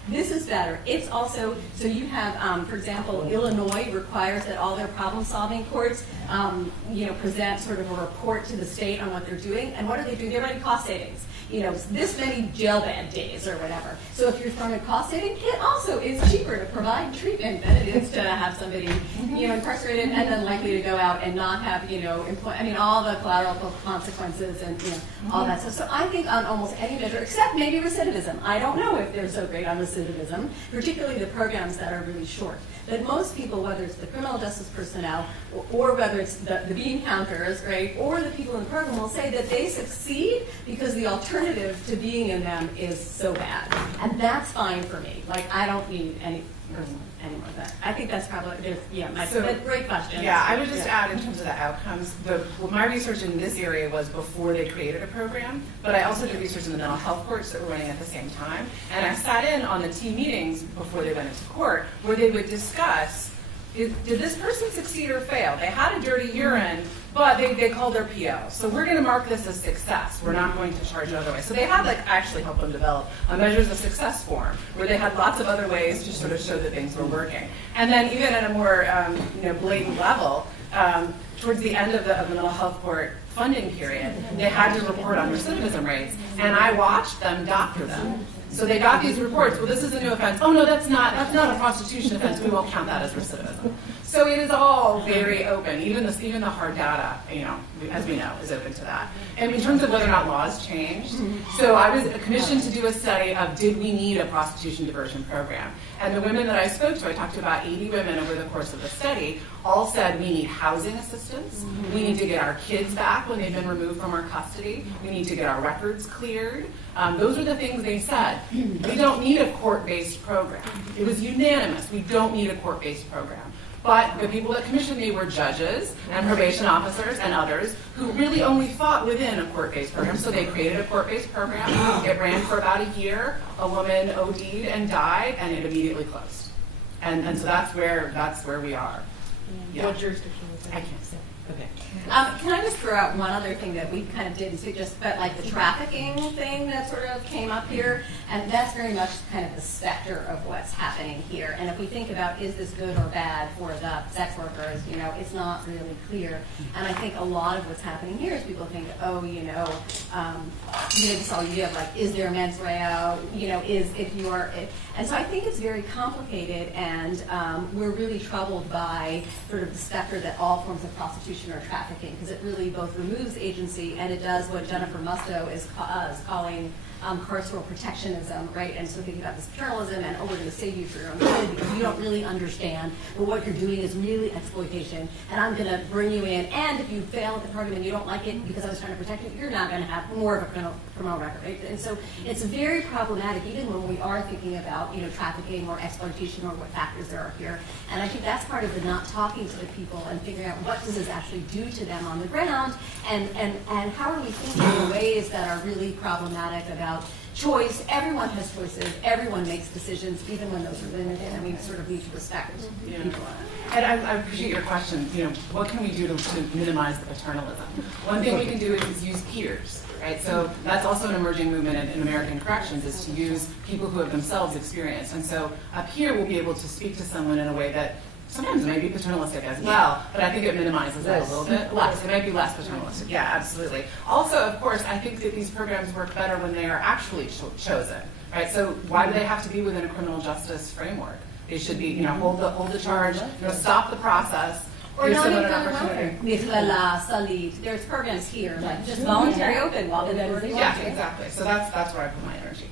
this is better. It's also, so you have, for example, Illinois requires that all their problem-solving courts, present sort of a report to the state on what they're doing, and what are they doing? They're running cost savings. This many jail bed days or whatever. So if you're throwing cost saving, it also is cheaper to provide treatment than it is to have somebody, incarcerated and then likely to go out and not have, all the collateral consequences and, all that stuff. So I think on almost any measure, except maybe recidivism. I don't know if they're so great on recidivism, particularly the programs that are really short. But most people, whether it's the criminal justice personnel or whether it's the bean counters, right, or the people in the program will say that they succeed because the alternative to being in them is so bad. And that's fine for me. Like, I don't need any more of that. I think that's probably, great question. Yeah, I would just add in terms of the outcomes, my research in this area was before they created a program, but I also did research in the mental health courts that were running at the same time. And I sat in on the team meetings before they went into court where they would discuss, did this person succeed or fail? They had a dirty urine, but they called their PO. So we're going to mark this as success. We're not going to charge otherwise. So they had actually helped them develop a measures of success form where they had lots of other ways to sort of show that things were working. And then even at a more blatant level, towards the end of the mental health court funding period, they had to report on recidivism rates, and I watched them doctor them. So they got these reports, well, this is a new offense. Oh, no, that's not a prostitution offense. We won't count that as recidivism. So it is all very open. Even the hard data, as we know, is open to that. And in terms of whether or not laws changed, so I was commissioned to do a study of did we need a prostitution diversion program. And the women that I spoke to, I talked to about 80 women over the course of the study, all said we need housing assistance, we need to get our kids back when they've been removed from our custody, we need to get our records cleared. Those are the things they said. We don't need a court-based program. It was unanimous. We don't need a court-based program. But the people that commissioned me were judges and probation officers and others who really only thought within a court-based program. So they created a court-based program. It ran for about a year. A woman OD'd and died, and it immediately closed. And so that's where we are. Yeah. What jurisdiction was that? I can't say. Okay. Can I just throw out one other thing that we kind of didn't speak just about, like the trafficking thing that sort of came up here, and that's very much kind of the specter of what's happening here. And if we think about is this good or bad for the sex workers, it's not really clear. And I think a lot of what's happening here is people think, this idea of like, is there mens rea? And so I think it's very complicated, and we're really troubled by sort of the specter that all forms of prostitution are trafficking, because it really both removes agency and it does what Jennifer Musto is calling carceral protectionism, right? And so thinking about this paternalism and, we're going to save you for your own good because you don't really understand, but what you're doing is really exploitation, and I'm going to bring you in, and if you fail at the program and you don't like it because I was trying to protect you, you're not going to have more of a criminal record, right? And so it's very problematic, even when we are thinking about, trafficking or exploitation or what factors there are here. And I think that's part of the not talking to the people and figuring out what does this actually do to them on the ground, and how are we thinking in ways that are really problematic about choice. Everyone has choices. Everyone makes decisions, even when those are limited, and we sort of need to respect people. And I appreciate your question. What can we do to minimize the paternalism? One thing we can do is use peers, right? So that's also an emerging movement in American corrections, is to use people who have themselves experienced. And so a peer will be able to speak to someone in a way that sometimes it may be paternalistic as well, but I think it minimizes that a little bit. Less. It might be less paternalistic. Yeah, absolutely. Also, of course, I think that these programs work better when they are actually chosen, right? So why do they have to be within a criminal justice framework? They should be, hold the charge, stop the process. Or not even there's programs here, like just voluntary open while they're Yeah, exactly. So that's where I put my energy.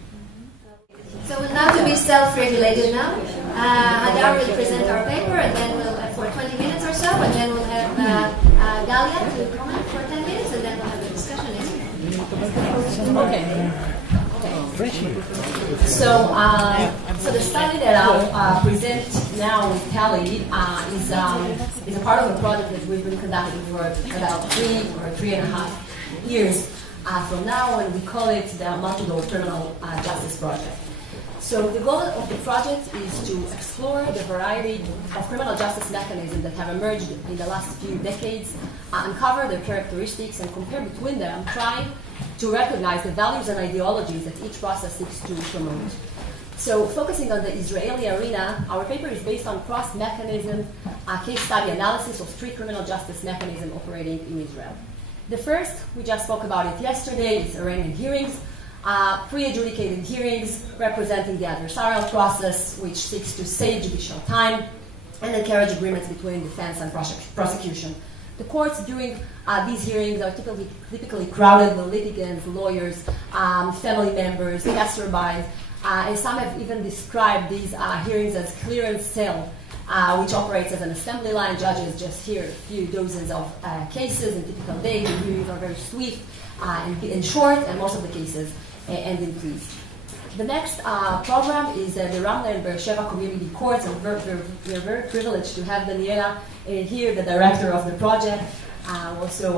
So we'll now to be self-regulated now. Hadar will present our paper, and then we'll for 20 minutes or so, and then we'll have Galia to comment for 10 minutes, and then we'll have a discussion. Okay. So the study that I'll present now with Tali is a part of a project that we've been conducting for about 3.5 years from now, and we call it the Multiple Criminal Justice Project. So the goal of the project is to explore the variety of criminal justice mechanisms that have emerged in the last few decades, uncover their characteristics, and compare between them, trying to recognize the values and ideologies that each process seeks to promote. So focusing on the Israeli arena, our paper is based on cross-mechanism case study analysis of 3 criminal justice mechanisms operating in Israel. The first, we just spoke about it yesterday, is arraignment hearings. Pre-adjudicated hearings representing the adversarial process, which seeks to save judicial time, and then carriage agreements between defense and prosecution. The courts during these hearings are typically crowded with litigants, lawyers, family members, passerbys, and some have even described these hearings as clearance cell, which operates as an assembly line. Judges just hear a few dozens of cases in typical days. The hearings are very swift and short, and most of the cases end in pleas. The next program is the Ramla and Beersheba Community Courts, and we're very privileged to have Daniela here, the director of the project, also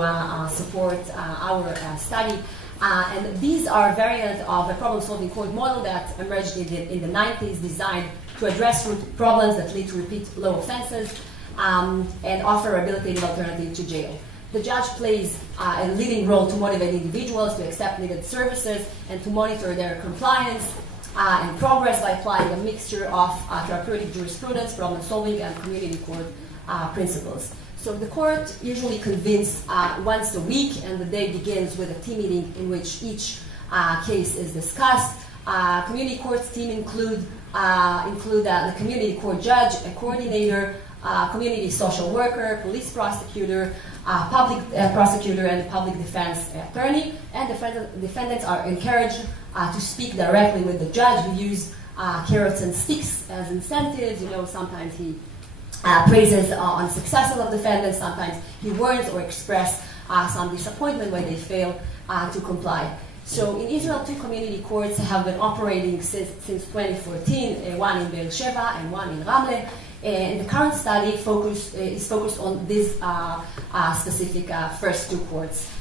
support our study. And these are variants of a problem-solving court model that emerged in the 90s, designed to address root problems that lead to repeat low offenses and offer a rehabilitative alternative to jail. The judge plays a leading role to motivate individuals to accept needed services and to monitor their compliance and progress by applying a mixture of therapeutic jurisprudence, problem-solving, and community court principles. So the court usually convenes once a week, and the day begins with a team meeting in which each case is discussed. Community courts team include the community court judge, a coordinator, community social worker, police prosecutor, public prosecutor, and public defense attorney. And defendants are encouraged to speak directly with the judge. We use carrots and sticks as incentives. Sometimes he praises on successes of defendants. Sometimes he warns or expresses some disappointment when they fail to comply. So in Israel, 2 community courts have been operating since 2014, one in Beer-Sheva and one in Ramle. And the current study is focused on these specific first 2 courts.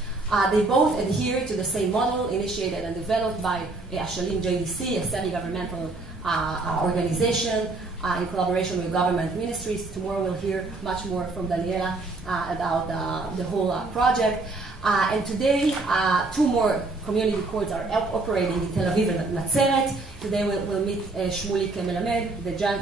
They both adhere to the same model initiated and developed by Ashalim JDC, a semi-governmental organization in collaboration with government ministries. Tomorrow we'll hear much more from Daniela about the whole project. And today, 2 more community courts are operating in Tel Aviv and Natzeret. Today we'll meet Shmulik Melamed, the judge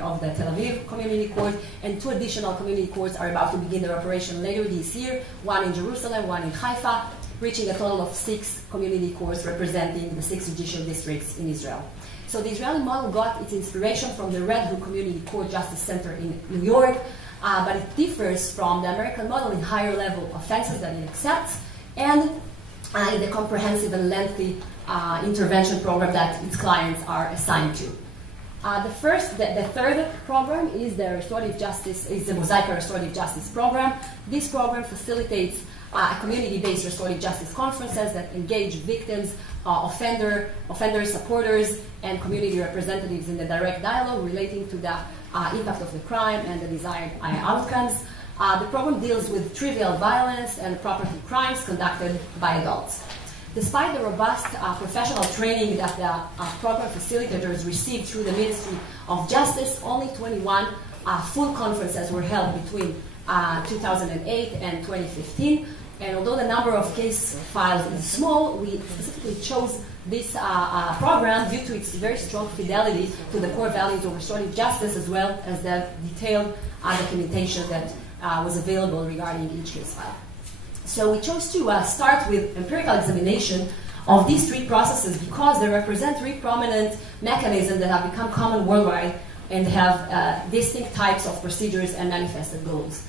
of the Tel Aviv Community Court, and 2 additional community courts are about to begin their operation later this year, one in Jerusalem, one in Haifa, reaching a total of 6 community courts representing the 6 judicial districts in Israel. So the Israeli model got its inspiration from the Red Hook Community Court Justice Center in New York, but it differs from the American model in higher level offenses that it accepts, and in the comprehensive and lengthy intervention program that its clients are assigned to. The third program is the Moussaka Restorative Justice Program. This program facilitates community-based restorative justice conferences that engage victims, offenders, supporters, and community representatives in the direct dialogue relating to the impact of the crime and the desired outcomes. The program deals with trivial violence and property crimes conducted by adults. Despite the robust professional training that the program facilitators received through the Ministry of Justice, only 21 full conferences were held between 2008 and 2015. And although the number of case files is small, we specifically chose this program due to its very strong fidelity to the core values of restorative justice, as well as the detailed documentation that was available regarding each case file. So we chose to start with empirical examination of these three processes because they represent three prominent mechanisms that have become common worldwide and have distinct types of procedures and manifested goals.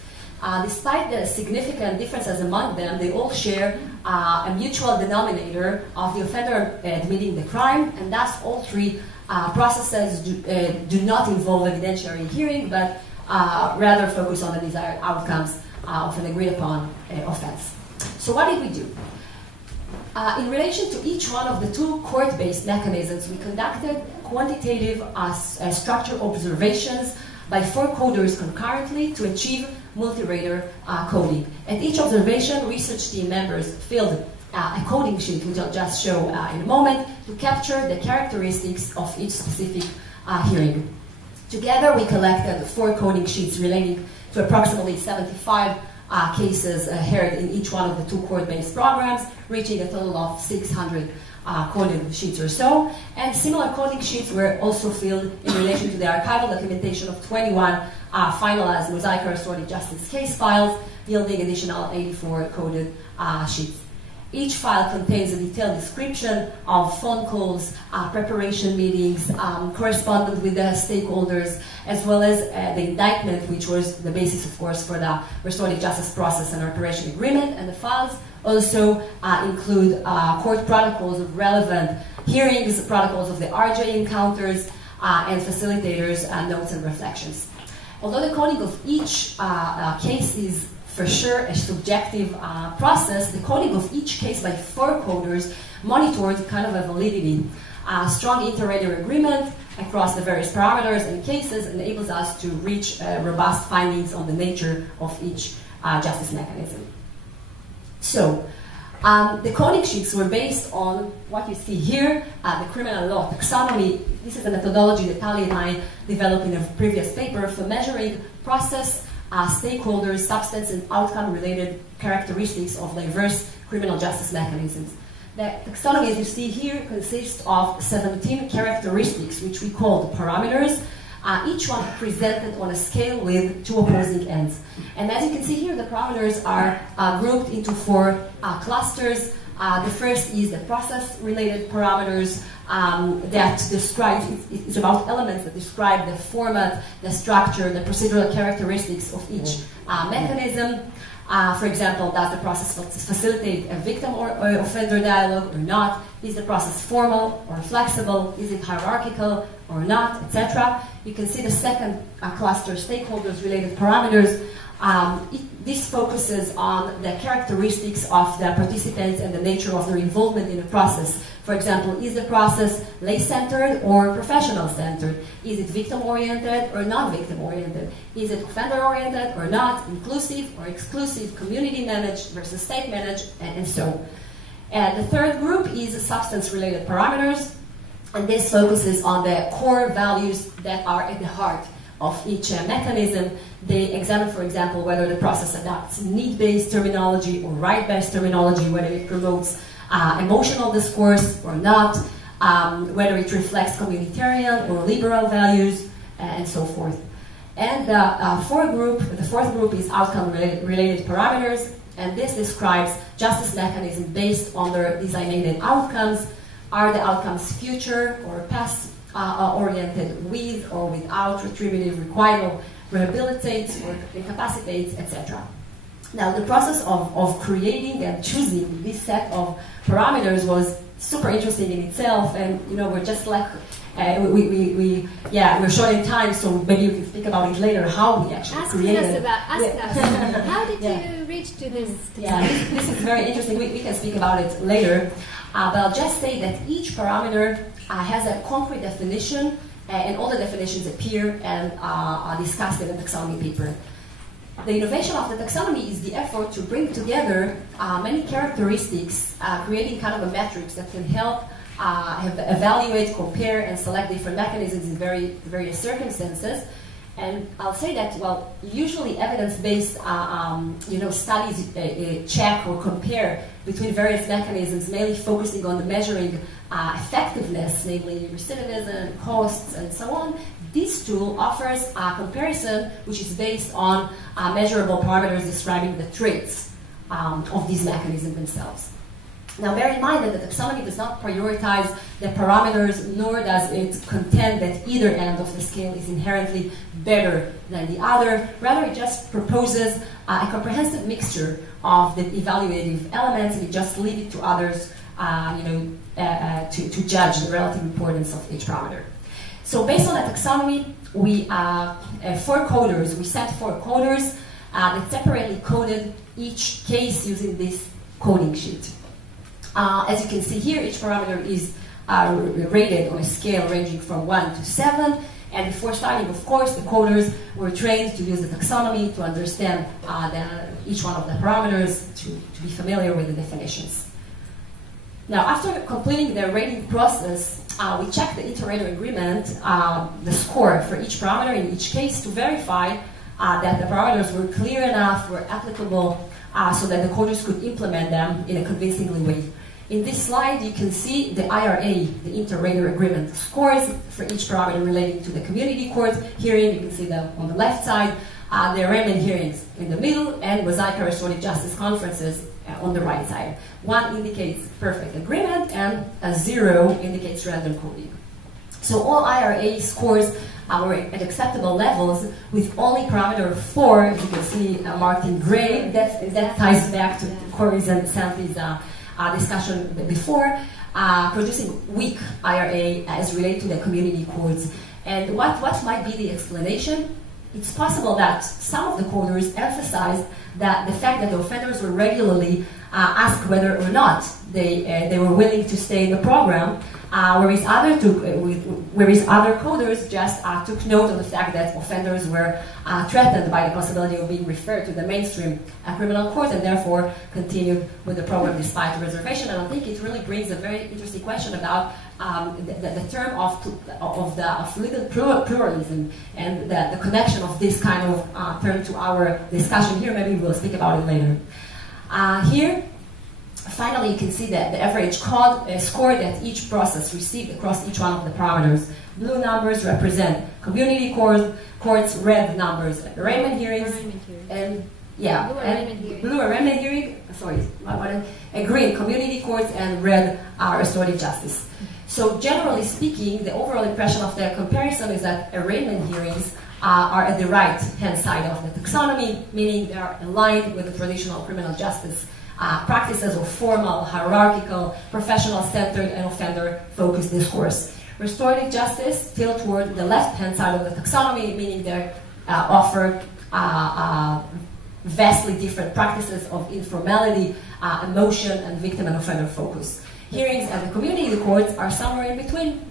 Despite the significant differences among them, they all share a mutual denominator of the offender admitting the crime, and thus all three processes do not involve evidentiary hearing, but rather focus on the desired outcomes of an agreed upon offense. So what did we do? In relation to each one of the two court-based mechanisms, we conducted quantitative structure observations by 4 coders concurrently to achieve multi-rater coding. At each observation, research team members filled a coding sheet, which I'll just show in a moment, to capture the characteristics of each specific hearing. Together, we collected 4 coding sheets relating to approximately 75 cases heard in each one of the 2 court-based programs, reaching a total of 600 coding sheets or so. And similar coding sheets were also filled in relation to the archival documentation of 21 finalized Moussaka restorative justice case files, yielding additional 84 coded sheets. Each file contains a detailed description of phone calls, preparation meetings, correspondence with the stakeholders, as well as the indictment, which was the basis, of course, for the restorative justice process and reparation agreement. And the files also include court protocols of relevant hearings, protocols of the RJ encounters, and facilitators' notes and reflections. Although the coding of each case is for sure a subjective process, the coding of each case by 4 coders monitored kind of a validity. Strong inter-rater agreement across the various parameters and cases enables us to reach robust findings on the nature of each justice mechanism. So, the coding sheets were based on what you see here, the criminal law taxonomy. This is a methodology that Tali and I developed in a previous paper for measuring process, stakeholders, substance, and outcome-related characteristics of diverse criminal justice mechanisms. The taxonomy, as you see here, consists of 17 characteristics, which we call the parameters, each one presented on a scale with 2 opposing ends. And as you can see here, the parameters are grouped into 4 clusters. The first is the process-related parameters that describe, it's about elements that describe the format, the structure, the procedural characteristics of each mechanism. For example, does the process facilitate a victim or offender dialogue or not? Is the process formal or flexible? Is it hierarchical or not, etc.? You can see the second cluster, stakeholders-related parameters. This focuses on the characteristics of the participants and the nature of their involvement in the process. For example, is the process lay-centered or professional-centered? Is it victim-oriented or non-victim-oriented? Is it offender-oriented or not? Inclusive or exclusive? Community-managed versus state-managed, and so. And the third group is substance-related parameters, and this focuses on the core values that are at the heart of each mechanism. They examine, for example, whether the process adopts need-based terminology or right-based terminology, whether it promotes emotional discourse or not, whether it reflects communitarian or liberal values, and so forth. And the fourth group is outcome-related parameters, and this describes justice mechanisms based on their designated outcomes. Are the outcomes future or past oriented with or without retributive requital, rehabilitates or incapacitates, etc. Now, the process of creating and choosing this set of parameters was super interesting in itself, and we're just like we're short in time, so maybe you can speak about it later how we actually created. Ask us. How did you reach to this? Yeah, this is very interesting. We can speak about it later, but I'll just say that each parameter has a concrete definition, and all the definitions appear and are discussed in the taxonomy paper. The innovation of the taxonomy is the effort to bring together many characteristics, creating kind of a matrix that can help evaluate, compare, and select different mechanisms in various circumstances. And I'll say that, well, usually evidence-based studies check or compare between various mechanisms, mainly focusing on the measuring effectiveness, namely recidivism, costs, and so on. This tool offers a comparison which is based on measurable parameters describing the traits of these mechanisms themselves. Now, bear in mind that the taxonomy does not prioritize the parameters, nor does it contend that either end of the scale is inherently better than the other. Rather, it just proposes a comprehensive mixture of the evaluative elements, and it just leaves it to others to judge the relative importance of each parameter. So based on the taxonomy, we sent 4 coders that separately coded each case using this coding sheet. As you can see here, each parameter is rated on a scale ranging from 1 to 7. And before starting, of course, the coders were trained to use the taxonomy to understand each one of the parameters, to be familiar with the definitions. Now, after completing the rating process, we checked the inter-rater agreement, the score for each parameter in each case, to verify that the parameters were clear enough, were applicable, so that the coders could implement them in a convincingly way. In this slide, you can see the IRA, the inter-rater agreement scores for each parameter relating to the community court hearing. You can see them on the left side, the arraignment hearings in the middle, and Moussaka restorative justice conferences on the right side. 1 indicates perfect agreement, and a 0 indicates random coding. So all IRA scores were at acceptable levels, with only parameter 4, as you can see marked in gray. That ties back to Corey's and Chrysanti's discussion before, producing weak IRA as related to the community courts. And what might be the explanation? It's possible that some of the coders emphasized that the fact that the offenders were regularly asked whether or not they were willing to stay in the program, whereas other coders just took note of the fact that offenders were threatened by the possibility of being referred to the mainstream criminal court, and therefore continued with the program despite the reservation. And I think it really brings a very interesting question about the term of legal pluralism and the connection of this kind of term to our discussion here. Maybe we'll speak about it later. Here, finally, you can see that the average score that each process received across each one of the parameters. Blue numbers represent community courts, red numbers arraignment hearings, and blue arraignment hearing. And green community courts, and red restorative justice. So generally speaking, the overall impression of the comparison is that arraignment hearings are at the right-hand side of the taxonomy, meaning they are aligned with the traditional criminal justice practices of formal, hierarchical, professional-centered, and offender-focused discourse. Restorative justice tilt toward the left-hand side of the taxonomy, meaning they offer vastly different practices of informality, emotion, and victim and offender focus. Hearings at the community courts are somewhere in between,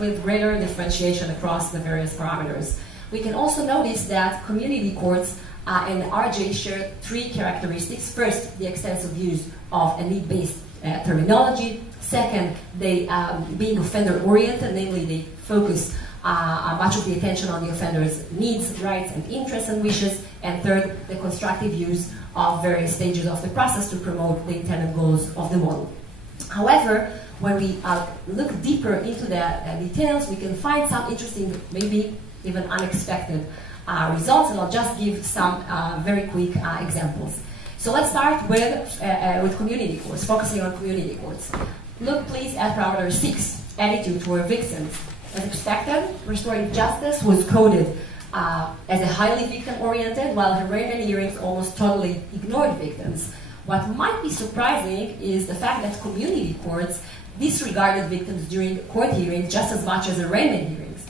with greater differentiation across the various parameters. We can also notice that community courts and RJ share 3 characteristics. First, the extensive use of a need-based terminology. Second, they being offender-oriented, namely they focus much of the attention on the offender's needs, rights, and interests and wishes. And third, the constructive use of various stages of the process to promote the intended goals of the model. However, when we look deeper into the details, we can find some interesting, maybe even unexpected results, and I'll just give some very quick examples. So let's start with community courts, focusing on community courts. Look please at parameter 6, attitude toward victims. As expected, restorative justice was coded as a highly victim-oriented, while arraignment hearings almost totally ignored victims. What might be surprising is the fact that community courts disregarded victims during court hearings just as much as arraignment hearings.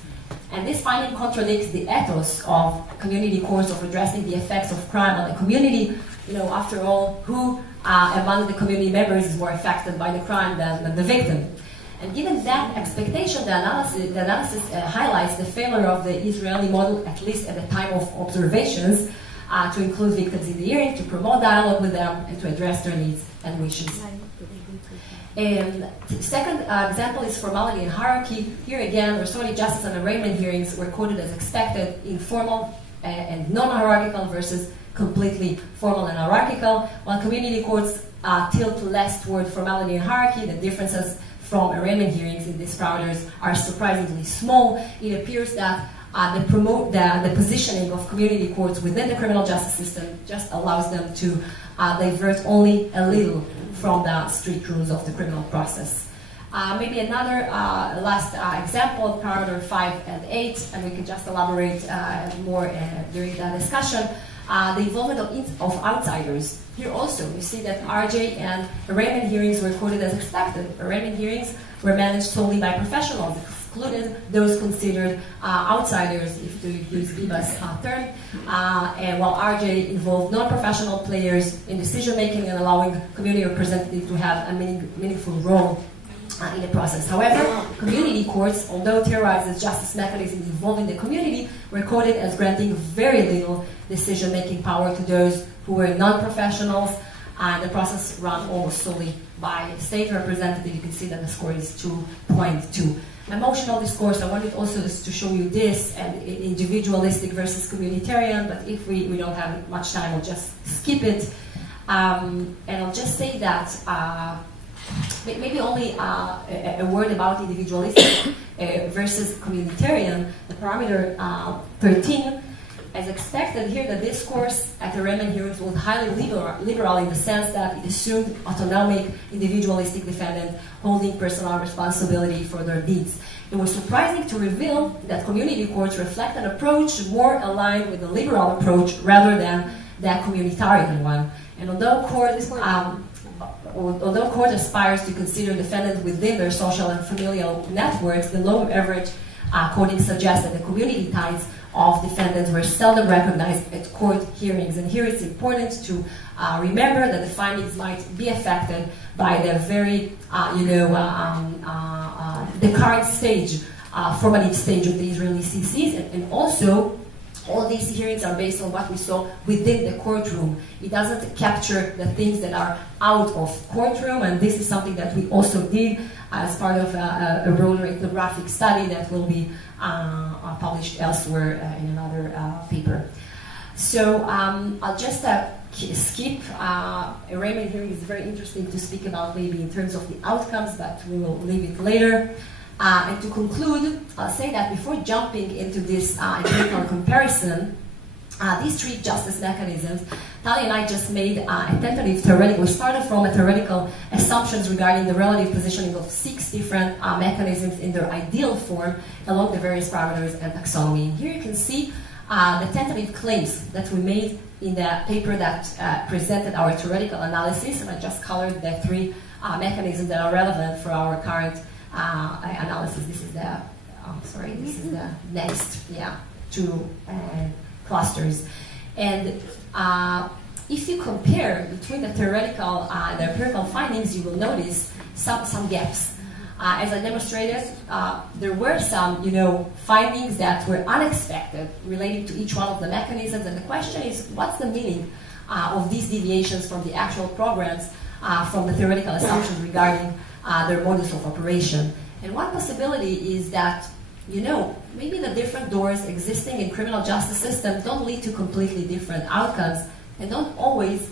And this finding contradicts the ethos of community courts of addressing the effects of crime on the community. You know, after all, who among the community members is more affected by the crime than the victim? And given that expectation, the analysis highlights the failure of the Israeli model, at least at the time of observations, to include victims in the hearing, to promote dialogue with them, and to address their needs and wishes. And the second example is formality and hierarchy. Here again, restorative justice and arraignment hearings were quoted as expected, informal and non-hierarchical versus completely formal and hierarchical, while community courts tilt less toward formality and hierarchy. The differences from arraignment hearings in these parameters are surprisingly small. It appears that the positioning of community courts within the criminal justice system just allows them to divert only a little from the strict rules of the criminal process. Maybe another last example, parameter 5 and 8, and we can just elaborate more during the discussion. The involvement of outsiders. Here also, you see that RJ and arraignment hearings were quoted as expected. Arraignment hearings were managed solely by professionals, excluded those considered outsiders, if to use Biba's term, and while RJ involved non-professional players in decision-making and allowing community representatives to have a meaningful role in the process. However, community courts, although theorized as justice mechanisms involving the community, were quoted as granting very little decision-making power to those who were non-professionals, and the process run almost solely by state representative. You can see that the score is 2.2. Emotional discourse, I wanted also to show you this, and individualistic versus communitarian, but if we don't have much time, I'll just skip it. And I'll just say that maybe only a word about individualistic versus communitarian. The parameter 13, as expected here, the discourse at the arraignment hearings was highly liberal in the sense that it assumed autonomic, individualistic defendants holding personal responsibility for their deeds. It was surprising to reveal that community courts reflect an approach more aligned with the liberal approach rather than the communitarian one. And although court aspires to consider defendants within their social and familial networks, the low average coding suggests that the community ties of defendants were seldom recognized at court hearings. And here it's important to remember that the findings might be affected by the very, the current stage, formative stage of the Israeli CCs, and also all these hearings are based on what we saw within the courtroom. It doesn't capture the things that are out of courtroom, and this is something that we also did as part of a broader ethnographic study that will be published elsewhere in another paper. So I'll just skip. Arraignment hearing is very interesting to speak about maybe in terms of the outcomes, but we will leave it later. And to conclude, I'll say that before jumping into this empirical comparison, these three justice mechanisms, Tali and I just made a tentative theoretical. We started from a theoretical assumptions regarding the relative positioning of 6 different mechanisms in their ideal form along the various parameters and taxonomy. And here you can see the tentative claims that we made in the paper that presented our theoretical analysis, and I just colored the 3 mechanisms that are relevant for our current analysis. This is the, this is the next, 2 clusters. And if you compare between the theoretical and the empirical findings, you will notice some gaps. As I demonstrated, there were some, findings that were unexpected related to each one of the mechanisms, and the question is, what's the meaning of these deviations from the actual programs from the theoretical assumptions regarding their modus of operation? And one possibility is that, maybe the different doors existing in criminal justice systems don't lead to completely different outcomes and don't always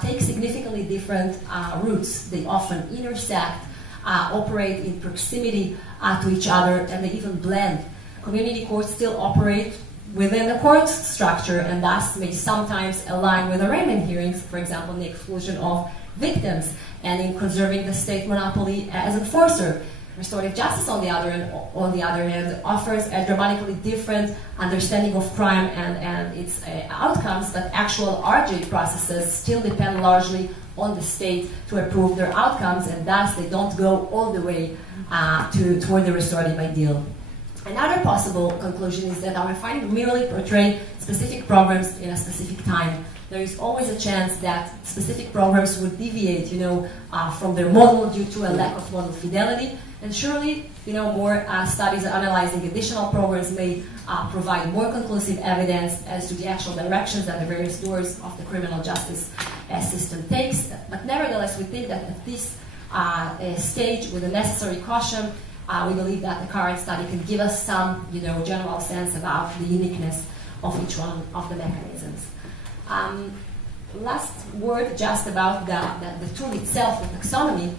take significantly different routes. They often intersect, operate in proximity to each other, and they even blend. Community courts still operate within the court structure and thus may sometimes align with arraignment hearings, for example, in the exclusion of victims and in conserving the state monopoly as enforcer. Restorative justice, on the other hand, offers a dramatically different understanding of crime and its outcomes, but actual RJ processes still depend largely on the state to approve their outcomes, and thus they don't go all the way toward the restorative ideal. Another possible conclusion is that our findings merely portray specific programs in a specific time there is always a chance that specific programs would deviate, from their model due to a lack of model fidelity. And surely, more studies analyzing additional programs may provide more conclusive evidence as to the actual directions that the various doors of the criminal justice system takes. But nevertheless, we think that at this stage, with the necessary caution, we believe that the current study can give us some, general sense about the uniqueness of each one of the mechanisms. Last word just about the tool itself, the taxonomy.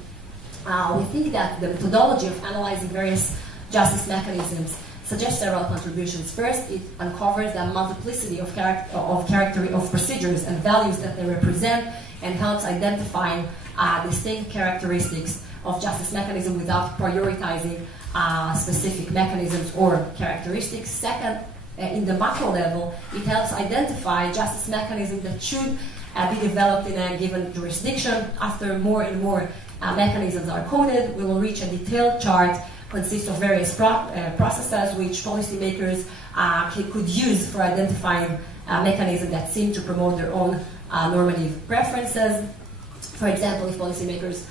We think that the methodology of analyzing various justice mechanisms suggests several contributions. First, it uncovers the multiplicity of procedures and values that they represent, and helps identify distinct characteristics of justice mechanism without prioritizing specific mechanisms or characteristics. Second, in the macro level, it helps identify justice mechanisms that should be developed in a given jurisdiction. After more and more mechanisms are coded, we will reach a detailed chart consists of various processes which policymakers could use for identifying mechanisms that seem to promote their own normative preferences. For example, if policymakers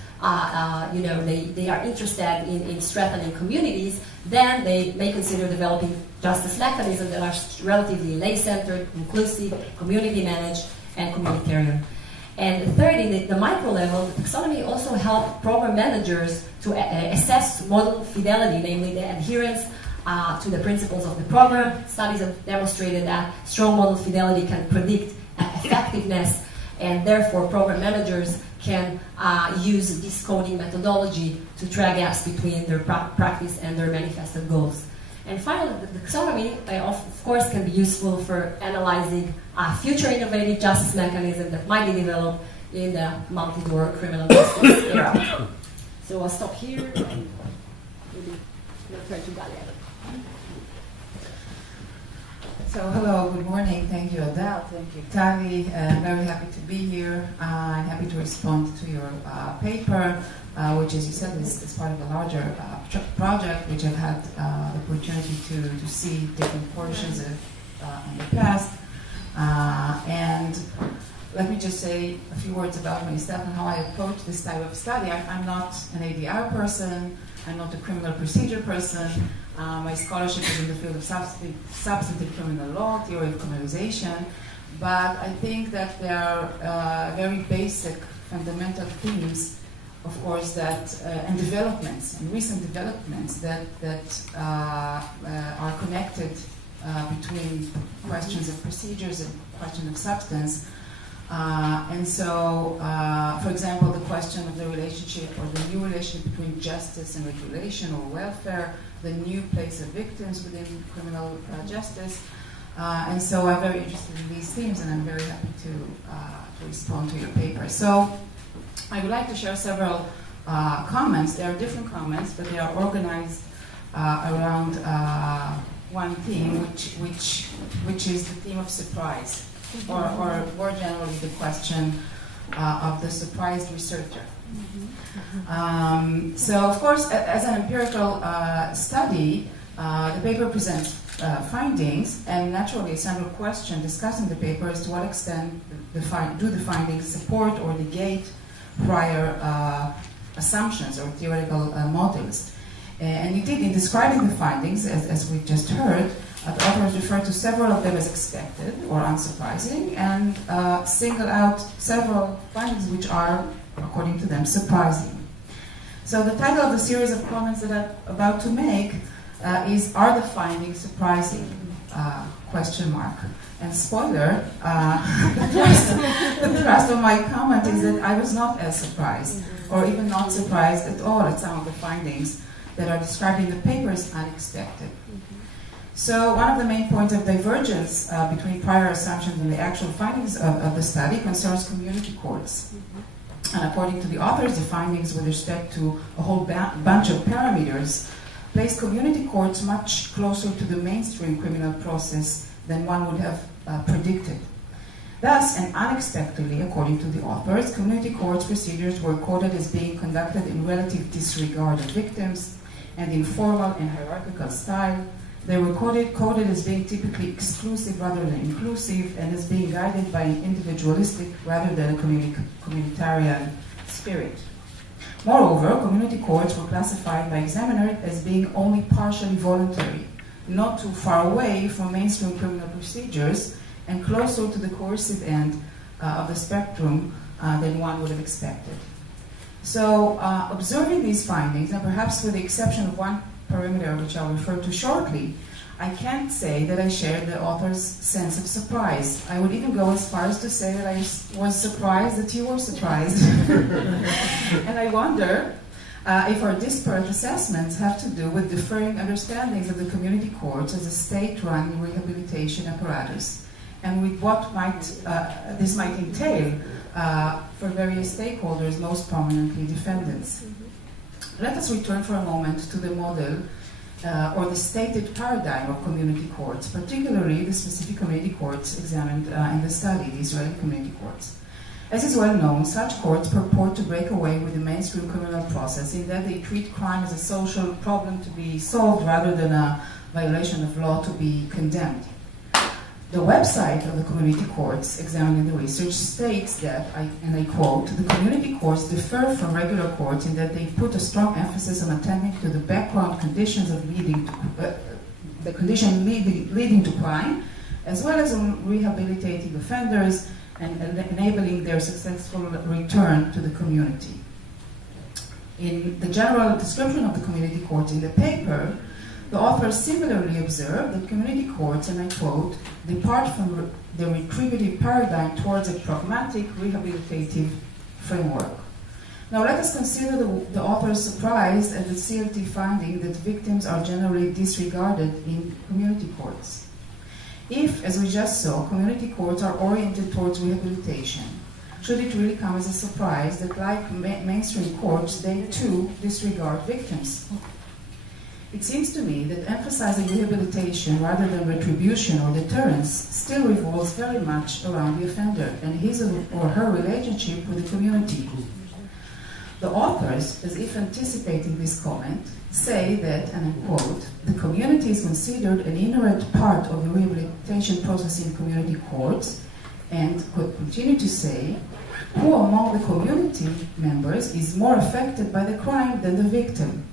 they are interested in strengthening communities, then they may consider developing justice mechanisms that are relatively lay-centered, inclusive, community-managed, and communitarian. And third, in the micro level, the taxonomy also helps program managers to assess model fidelity, namely the adherence to the principles of the program. Studies have demonstrated that strong model fidelity can predict effectiveness, and therefore program managers can use this coding methodology to track gaps between their practice and their manifested goals. And finally, the taxonomy, of course, can be useful for analyzing future innovative justice mechanisms that might be developed in the multi-door criminal justice era. So I'll stop here and maybe we'll turn to Galia. So hello, good morning. Thank you, Hadar. Thank you, Tali. I'm very happy to be here. I'm happy to respond to your paper, which, as you said, is part of a larger project, which I've had the opportunity to see different portions of in the past. And let me just say a few words about myself and how I approach this type of study. I'm not an ADR person. I'm not a criminal procedure person. My scholarship is in the field of substantive criminal law, theory of criminalization, but I think that there are very basic, fundamental themes, of course, that and developments, and recent developments that are connected between questions of procedures and questions of substance. And so, for example, the question of the relationship or the new relationship between justice and regulation or welfare, the new place of victims within criminal justice. And so I'm very interested in these themes, and I'm very happy to respond to your paper. So I would like to share several comments. There are different comments, but they are organized around one theme, which is the theme of surprise, or more generally the question of the surprised researcher. So, of course, as an empirical study, the paper presents findings, and naturally a central question discussing the paper is to what extent do the findings support or negate prior assumptions or theoretical models. And indeed, in describing the findings, as we just heard, the authors refer to several of them as expected or unsurprising, and single out several findings which are, according to them, surprising. So the title of the series of comments that I'm about to make is "Are the findings surprising?" Question mark. And spoiler, the thrust of my comment is that I was not as surprised, or even not surprised at all at some of the findings that are described in the paper as unexpected. So one of the main points of divergence between prior assumptions and the actual findings of the study concerns community courts. And according to the authors, the findings with respect to a whole bunch of parameters place community courts much closer to the mainstream criminal process than one would have predicted. Thus, and unexpectedly, according to the authors, community courts procedures were quoted as being conducted in relative disregard of victims and in formal and hierarchical style They were coded as being typically exclusive rather than inclusive, and as being guided by an individualistic rather than a communitarian spirit. Moreover, community courts were classified by examiners as being only partially voluntary, not too far away from mainstream criminal procedures, and closer to the coercive end of the spectrum than one would have expected. So, observing these findings, and perhaps with the exception of one perimeter, which I'll refer to shortly, I can't say that I shared the author's sense of surprise. I would even go as far as to say that I was surprised that you were surprised. And I wonder if our disparate assessments have to do with differing understandings of the community courts as a state-run rehabilitation apparatus, and with what this might entail for various stakeholders, most prominently defendants. Let us return for a moment to the model or the stated paradigm of community courts, particularly the specific community courts examined in the study, the Israeli community courts. As is well known, such courts purport to break away with the mainstream criminal process in that they treat crime as a social problem to be solved rather than a violation of law to be condemned. The website of the community courts examined in the research states that, and I quote, the community courts differ from regular courts in that they put a strong emphasis on attending to the background conditions of leading to crime, as well as on rehabilitating offenders and enabling their successful return to the community. In the general description of the community courts in the paper, the authors similarly observed that community courts, and I quote, depart from the retributive paradigm towards a pragmatic rehabilitative framework. Now let us consider the author's surprise at the CLT finding that victims are generally disregarded in community courts. If, as we just saw, community courts are oriented towards rehabilitation, should it really come as a surprise that, like mainstream courts, they too disregard victims? It seems to me that emphasizing rehabilitation rather than retribution or deterrence still revolves very much around the offender and his or her relationship with the community. The authors, as if anticipating this comment, say that, and I quote, the community is considered an inherent part of the rehabilitation process in community courts, and could continue to say, who among the community members is more affected by the crime than the victim?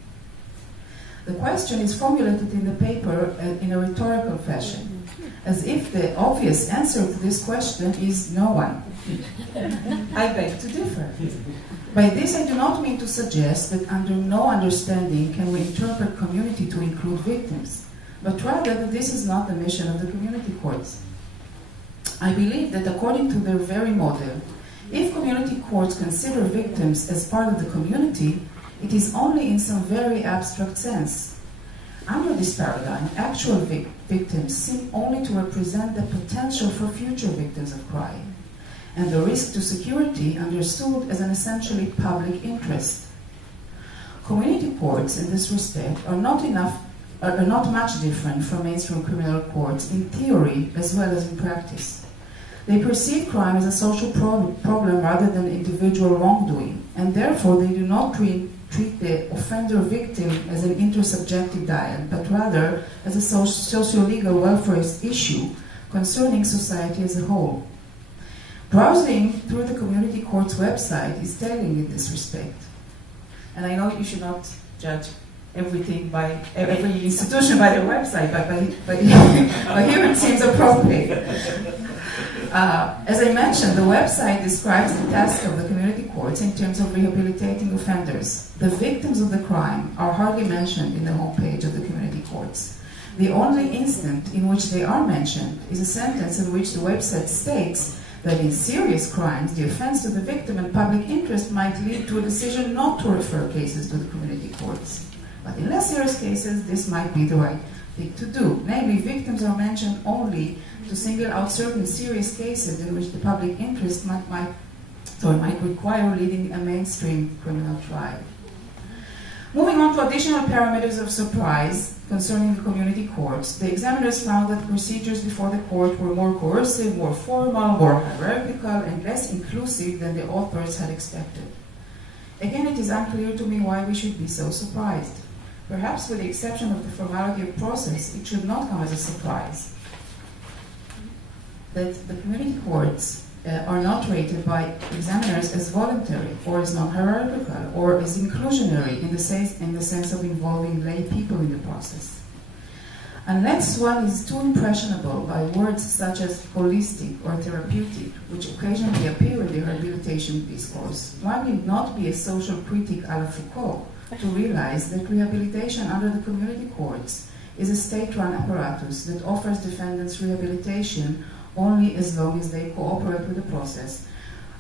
The question is formulated in the paper in a rhetorical fashion, as if the obvious answer to this question is no one. I beg to differ. By this I do not mean to suggest that under no understanding can we interpret community to include victims, but rather that this is not the mission of the community courts. I believe that according to their very model, if community courts consider victims as part of the community, it is only in some very abstract sense. Under this paradigm, actual victims seem only to represent the potential for future victims of crime, and the risk to security understood as an essentially public interest. Community courts, in this respect, are not much different from mainstream criminal courts in theory as well as in practice. They perceive crime as a social problem rather than individual wrongdoing, and therefore they do not treat the offender-victim as an intersubjective dyad, but rather as a socio-legal welfare issue concerning society as a whole. Browsing through the community court's website is telling in this respect. And I know you should not judge everything by every institution by their website, but here it seems appropriate. As I mentioned, the website describes the task of the community courts in terms of rehabilitating offenders. The victims of the crime are hardly mentioned in the homepage of the community courts. The only instant in which they are mentioned is a sentence in which the website states that in serious crimes, the offense to the victim and public interest might lead to a decision not to refer cases to the community courts. But in less serious cases, this might be the right thing to do. Namely, victims are mentioned only to single out certain serious cases in which the public interest might require leading a mainstream criminal trial. Moving on to additional parameters of surprise concerning the community courts, the examiners found that procedures before the court were more coercive, more formal, more hierarchical, and less inclusive than the authors had expected. Again, it is unclear to me why we should be so surprised. Perhaps with the exception of the formality of process, it should not come as a surprise that the community courts are not rated by examiners as voluntary or as non-hierarchical or as inclusionary in the sense of involving lay people in the process. Unless one is too impressionable by words such as holistic or therapeutic, which occasionally appear in the rehabilitation discourse, one need not be a social critic a la Foucault to realize that rehabilitation under the community courts is a state-run apparatus that offers defendants rehabilitation only as long as they cooperate with the process,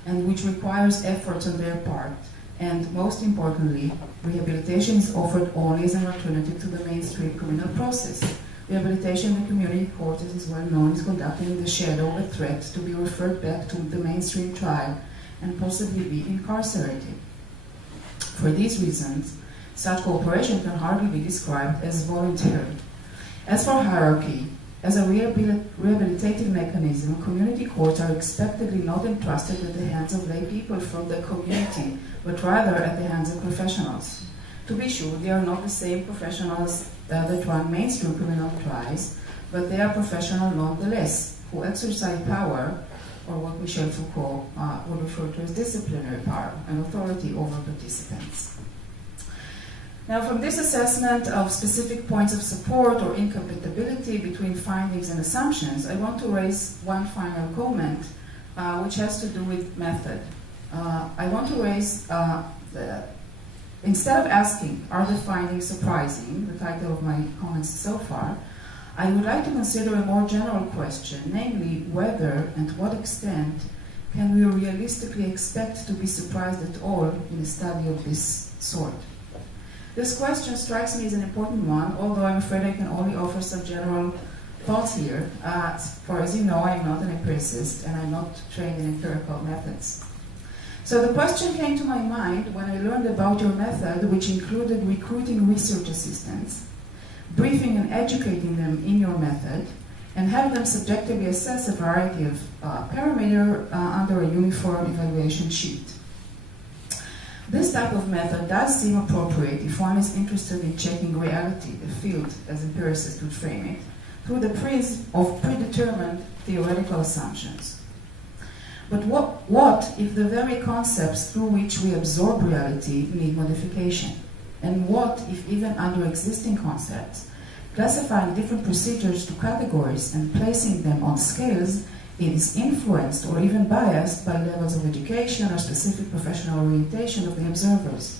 and which requires efforts on their part. And most importantly, rehabilitation is offered only as an alternative to the mainstream criminal process. Rehabilitation in the community court, as is well known, is conducted in the shadow of a threat to be referred back to the mainstream trial and possibly be incarcerated. For these reasons, such cooperation can hardly be described as voluntary. As for hierarchy, as a rehabilitative mechanism, community courts are expectedly not entrusted at the hands of lay people from the community, but rather at the hands of professionals. To be sure, they are not the same professionals that run mainstream criminal trials, but they are professional nonetheless, who exercise power, or what Michel Foucault would refer to as disciplinary power, and authority over participants. Now, from this assessment of specific points of support or incompatibility between findings and assumptions, I want to raise one final comment, which has to do with method. I want to raise, instead of asking, are the findings surprising, the title of my comments so far, I would like to consider a more general question, namely whether and to what extent can we realistically expect to be surprised at all in a study of this sort. This question strikes me as an important one, although I'm afraid I can only offer some general thoughts here. For as you know, I'm not an empiricist and I'm not trained in empirical methods. So the question came to my mind when I learned about your method, which included recruiting research assistants, briefing and educating them in your method, and having them subjectively assess a variety of parameters under a uniform evaluation sheet. This type of method does seem appropriate if one is interested in checking reality, the field, as empiricists would frame it, through the prism of predetermined theoretical assumptions. But what if the very concepts through which we absorb reality need modification? And what if even under existing concepts, classifying different procedures to categories and placing them on scales is influenced or even biased by levels of education or specific professional orientation of the observers?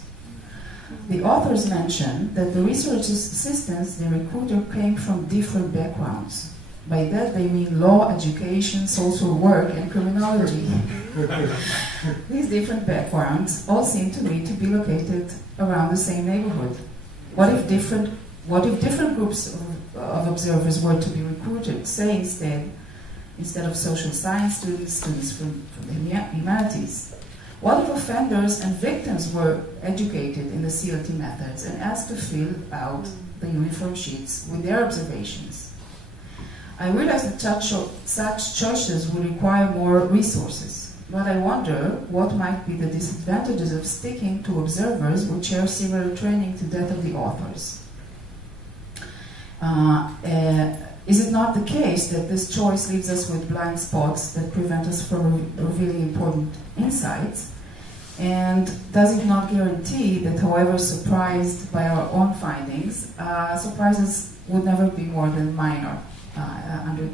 The authors mention that the research assistants they recruited came from different backgrounds. By that they mean law, education, social work, and criminology. These different backgrounds all seem to me to be located around the same neighborhood. What if different groups of observers were to be recruited, say instead of social science students from the humanities? What if offenders and victims were educated in the CLT methods and asked to fill out the uniform sheets with their observations? I realize that such choices would require more resources, but I wonder what might be the disadvantages of sticking to observers who share similar training to that of the authors. Is it not the case that this choice leaves us with blind spots that prevent us from revealing important insights? And does it not guarantee that, however surprised by our own findings, surprises would never be more than minor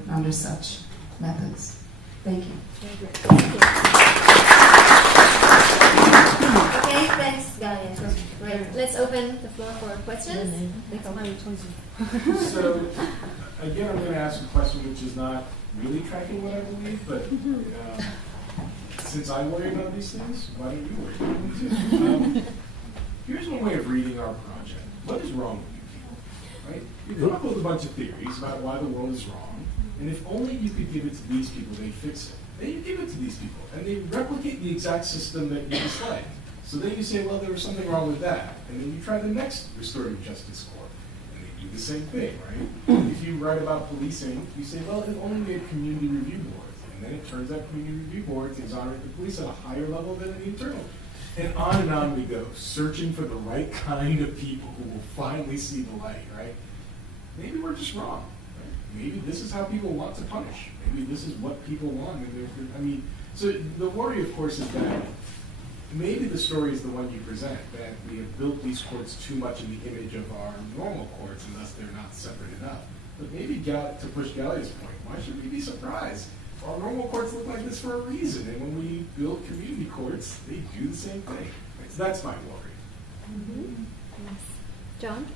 under such methods? Thank you. Okay, thanks, Galia. Right, let's open the floor for questions. So, again, I'm going to ask a question which is not really tracking what I believe, but since I worry about these things, why don't you worry about them too? Here's one way of reading our project. What is wrong with you people? Right? You come up with a bunch of theories about why the world is wrong, and if only you could give it to these people, they'd fix it. Then you give it to these people, and they replicate the exact system that you dislike. So then you say, well, there was something wrong with that. And then you try the next restorative justice court, and they do the same thing, right? If you write about policing, you say, well, if only we had community review boards. And then it turns out community review boards exonerate the police at a higher level than the internal And on we go, searching for the right kind of people who will finally see the light, right? Maybe we're just wrong. Right? Maybe this is how people want to punish. Maybe this is what people want. And so the worry, of course, is that maybe the story is the one you present, that we have built these courts too much in the image of our normal courts, and thus they're not separate enough. But maybe, to push Galia's point, why should we be surprised? Our normal courts look like this for a reason, and when we build community courts, they do the same thing. So that's my worry. Mm-hmm. Yes. John?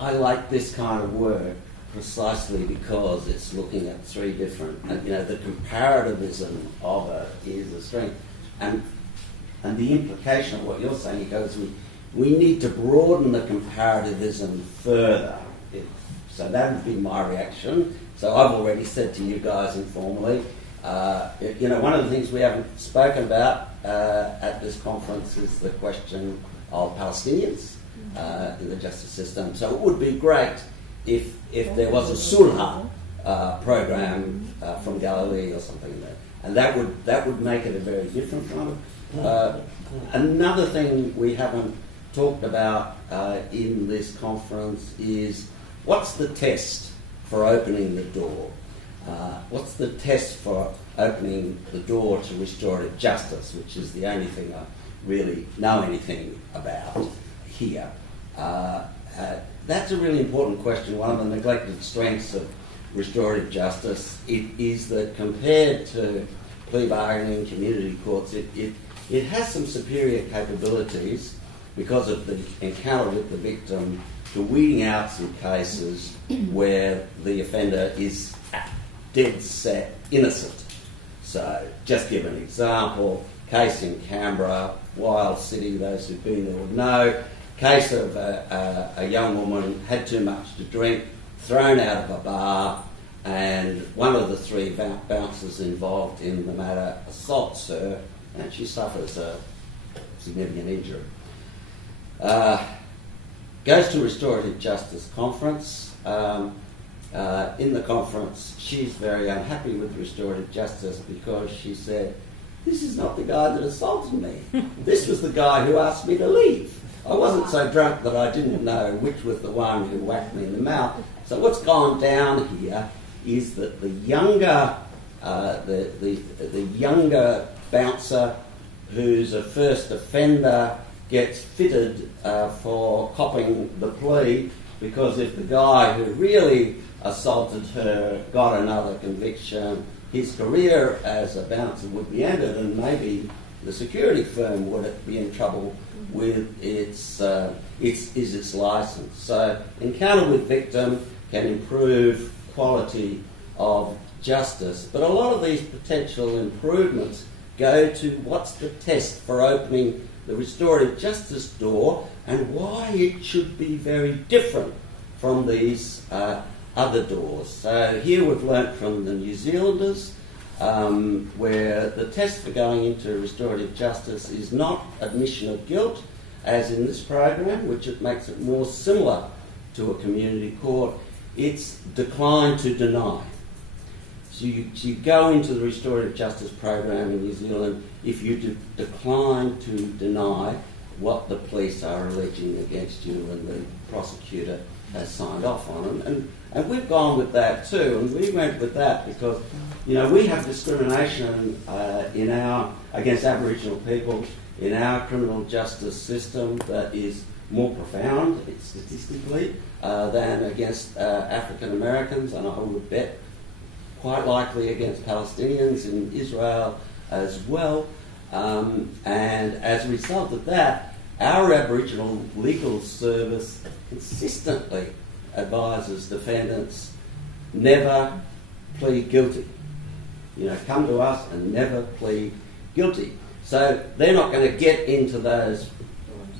I like this kind of work precisely because it's looking at three different, the comparativism of it is a strength. And the implication of what you're saying goes, we need to broaden the comparativism further. So that would be my reaction. So I've already said to you guys informally, one of the things we haven't spoken about at this conference is the question of Palestinians in the justice system. So it would be great if there was a Sulha program from Galilee or something there, and that would make it a very different kind of. Another thing we haven't talked about in this conference is what's the test for opening the door? What's the test for opening the door to restorative justice, which is the only thing I really know anything about here? That's a really important question. One of the neglected strengths of restorative justice is that compared to plea bargaining, community courts, it has some superior capabilities because of the encounter with the victim to weeding out some cases where the offender is dead set innocent. So, just give an example, case in Canberra, wild city, those who've been there would know, case of a young woman had too much to drink, thrown out of a bar, and one of the three bouncers involved in the matter assaults her, and she suffers a significant injury. Goes to Restorative Justice Conference. In the conference, she's very unhappy with Restorative Justice because she said, this is not the guy that assaulted me. This was the guy who asked me to leave. I wasn't so drunk that I didn't know which was the one who whacked me in the mouth. So what's gone down here is that the younger bouncer who's a first offender gets fitted for copping the plea, because if the guy who really assaulted her got another conviction, his career as a bouncer would be ended, and maybe the security firm would be in trouble with its license. So encounter with victim can improve quality of justice. But a lot of these potential improvements go to what's the test for opening the restorative justice door and why it should be very different from these other doors. So here we've learnt from the New Zealanders where the test for going into restorative justice is not admission of guilt, as in this program, which it makes it more similar to a community court. It's decline to deny. So you go into the restorative justice program in New Zealand if you decline to deny what the police are alleging against you and the prosecutor has signed off on. And we've gone with that too, and we went with that because, we have discrimination against Aboriginal people in our criminal justice system that is more profound statistically than against African Americans, and I would bet quite likely against Palestinians in Israel as well. And as a result of that, our Aboriginal legal service consistently advises defendants never plead guilty. Come to us and never plead guilty. So they're not going to get into those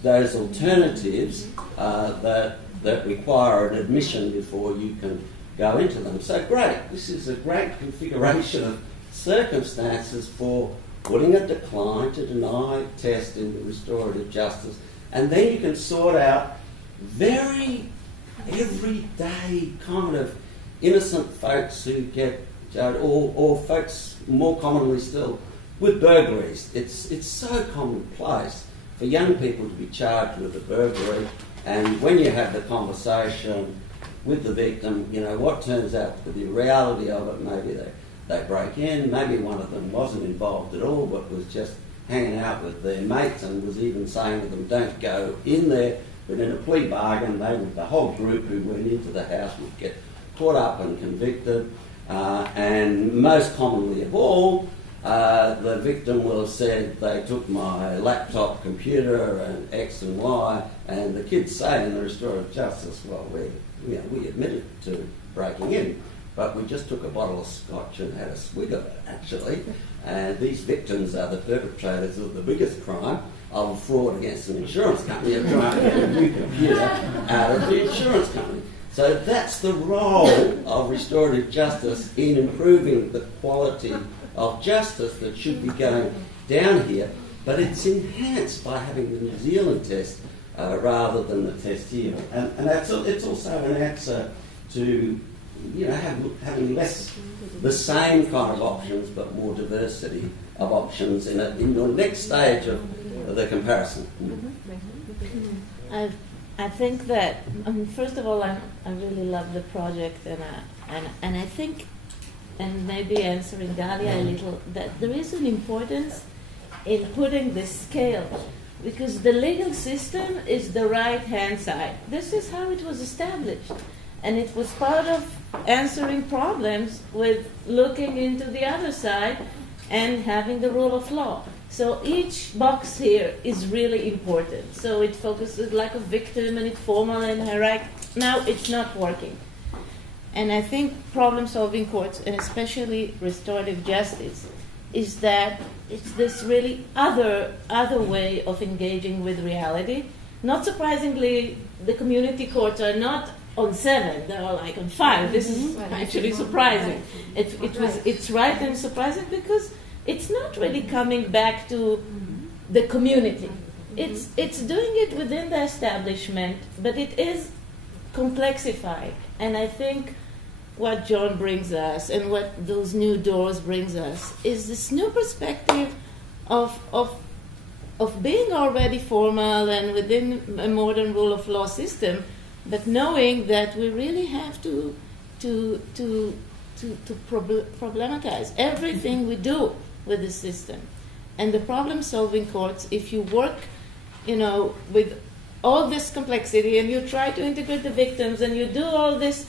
alternatives that require an admission before you can go into them. So great, this is a great configuration of circumstances for putting a decline to deny test in the restorative justice, and then you can sort out very everyday kind of innocent folks who get, or folks more commonly still with burglaries. It's so commonplace for young people to be charged with a burglary, and when you have the conversation with the victim, you know, what turns out to be the reality of it, maybe they break in, maybe one of them wasn't involved at all but was just hanging out with their mates and was even saying to them, don't go in there. But in a plea bargain, the whole group who went into the house would get caught up and convicted. And most commonly of all, the victim will have said, they took my laptop computer and X and Y, and the kids say in the restorative justice, well, we admitted to breaking in, but we just took a bottle of scotch and had a swig of it, actually. And these victims are the perpetrators of the biggest crime of fraud against an insurance company, of trying to get a new computer out of the insurance company. So that's the role of restorative justice in improving the quality of justice that should be going down here, but it's enhanced by having the New Zealand test rather than the test here. And it's also an answer to, you know, having less the same kind of options but more diversity of options in the next stage of the comparison. I think that, first of all, I really love the project, and I think, and maybe answering Galia a little, that there is an importance in putting the scale, because the legal system is the right-hand side. This is how it was established, and it was part of answering problems with looking into the other side and having the rule of law. So each box here is really important. So it focuses like a victim and it's formal and hierarchical. Now it's not working. And I think problem-solving courts, and especially restorative justice, is that it's this really other way of engaging with reality. Not surprisingly, the community courts are not on 7, they are like on 5. This is actually surprising. It's right and surprising because it's not really coming back to the community. It's doing it within the establishment, but it is complexified. And I think what John brings us and what those new doors brings us is this new perspective of being already formal and within a modern rule of law system, but knowing that we really have to problematize everything we do with the system. And the problem-solving courts, if you work, you know, with all this complexity and you try to integrate the victims and you do all this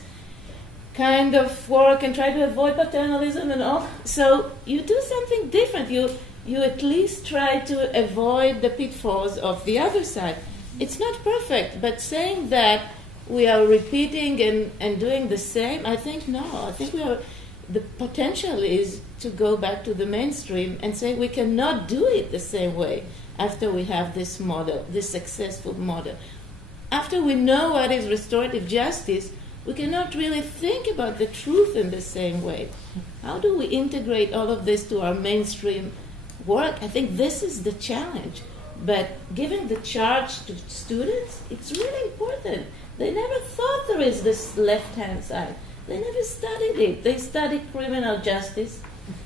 kind of work and try to avoid paternalism and all, so you do something different. You at least try to avoid the pitfalls of the other side. It's not perfect, but saying that we are repeating and doing the same, I think no. I think the potential is to go back to the mainstream and say we cannot do it the same way after we have this model, this successful model. After we know what is restorative justice, we cannot really think about the truth in the same way. How do we integrate all of this to our mainstream work? I think this is the challenge. But giving the charge to students, it's really important. They never thought there is this left-hand side. They never studied it. They studied criminal justice,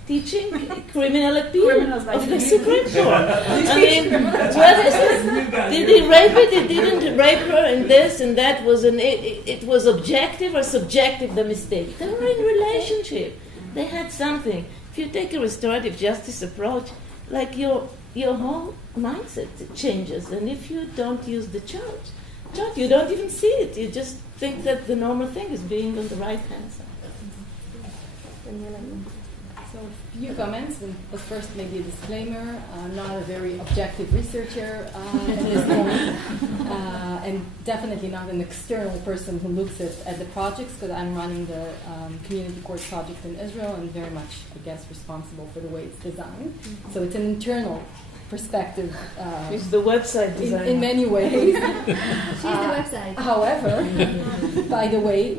teaching criminal appeal of the Supreme Court. I mean, what is this? Did he rape it? He didn't rape her, and this and that was it was objective or subjective, the mistake. They were in relationship. They had something. If you take a restorative justice approach, like your whole mindset changes, and if you don't use the charge, you don't even see it. You just think that the normal thing is being on the right-hand side. So a few comments. The first, maybe a disclaimer. I'm not a very objective researcher at this point, and definitely not an external person who looks at the projects, because I'm running the community court project in Israel and very much, I guess, responsible for the way it's designed. So it's an internal perspective. It's the website design. In many ways. She's the website. However, by the way,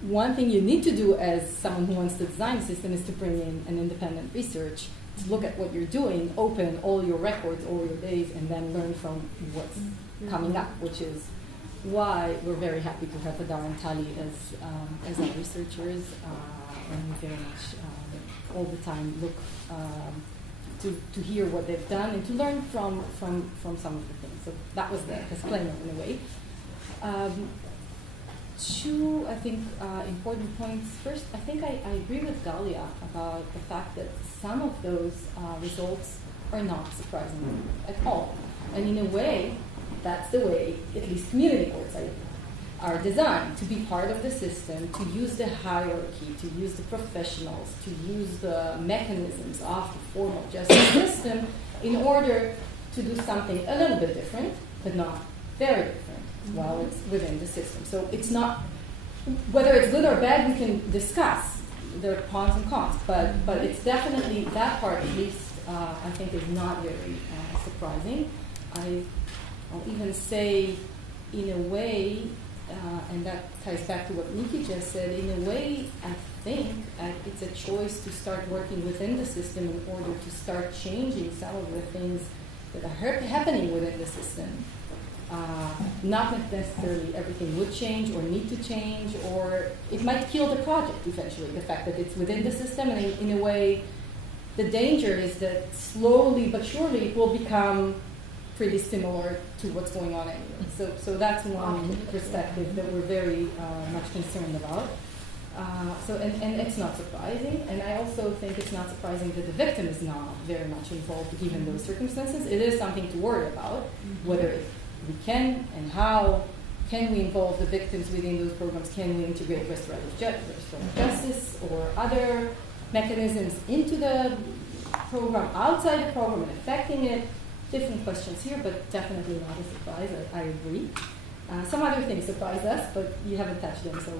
one thing you need to do as someone who wants to design a system is to bring in an independent research, to look at what you're doing, open all your records, all your days, and then learn from what's coming up, which is why we're very happy to have Hadar and Tali as our researchers, and we very much all the time look to hear what they've done and to learn from some of the things. So that was the disclaimer in a way. Two, I think, important points. First, I think I agree with Galia about the fact that some of those results are not surprising at all. And in a way, that's the way at least community courts are designed, to be part of the system, to use the hierarchy, to use the professionals, to use the mechanisms of the formal justice system in order to do something a little bit different, but not very different, while it's within the system. So it's not, whether it's good or bad, we can discuss. There are pros and cons, but it's definitely, that part at least, I think is not very surprising. I'll even say, in a way, and that ties back to what Nikki just said, in a way, I think it's a choice to start working within the system in order to start changing some of the things that are happening within the system. Not necessarily everything would change or need to change, or it might kill the project eventually, the fact that it's within the system, and in a way, the danger is that slowly but surely it will become pretty similar to what's going on anyway. So that's one perspective that we're very much concerned about. And it's not surprising, and I also think it's not surprising that the victim is not very much involved given those circumstances. It is something to worry about, whether we can and how can we involve the victims within those programs. Can we integrate restorative justice or other mechanisms into the program, outside the program, and affecting it? Different questions here, but definitely not a surprise. I agree. Some other things surprise us, but you haven't touched them, so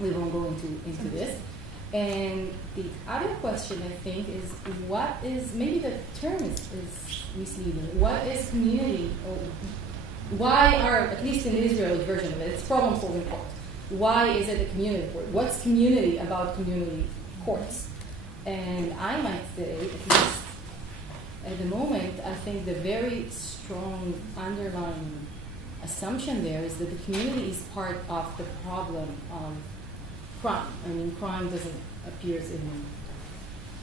we won't go into this. And the other question, I think, is what is, maybe the term is misleading. What is community? Or why are, at least in the Israeli version of it, it's problem-solving court. Why is it a community court? What's community about community courts? And I might say, at least at the moment, I think the very strong underlying assumption there is that the community is part of the problem of crime. I mean, crime doesn't appear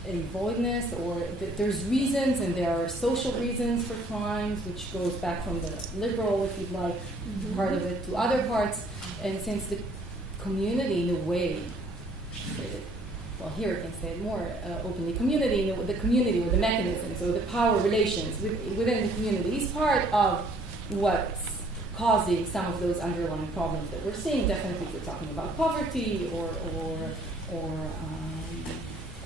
in voidness, or there's reasons, and there are social reasons for crimes, which goes back from the liberal, if you'd like, part of it to other parts. And since the community, in a way, well, here I can say it more openly, the community or the mechanisms or the power relations within the community is part of what's causing some of those underlying problems that we're seeing. Definitely, if we're talking about poverty or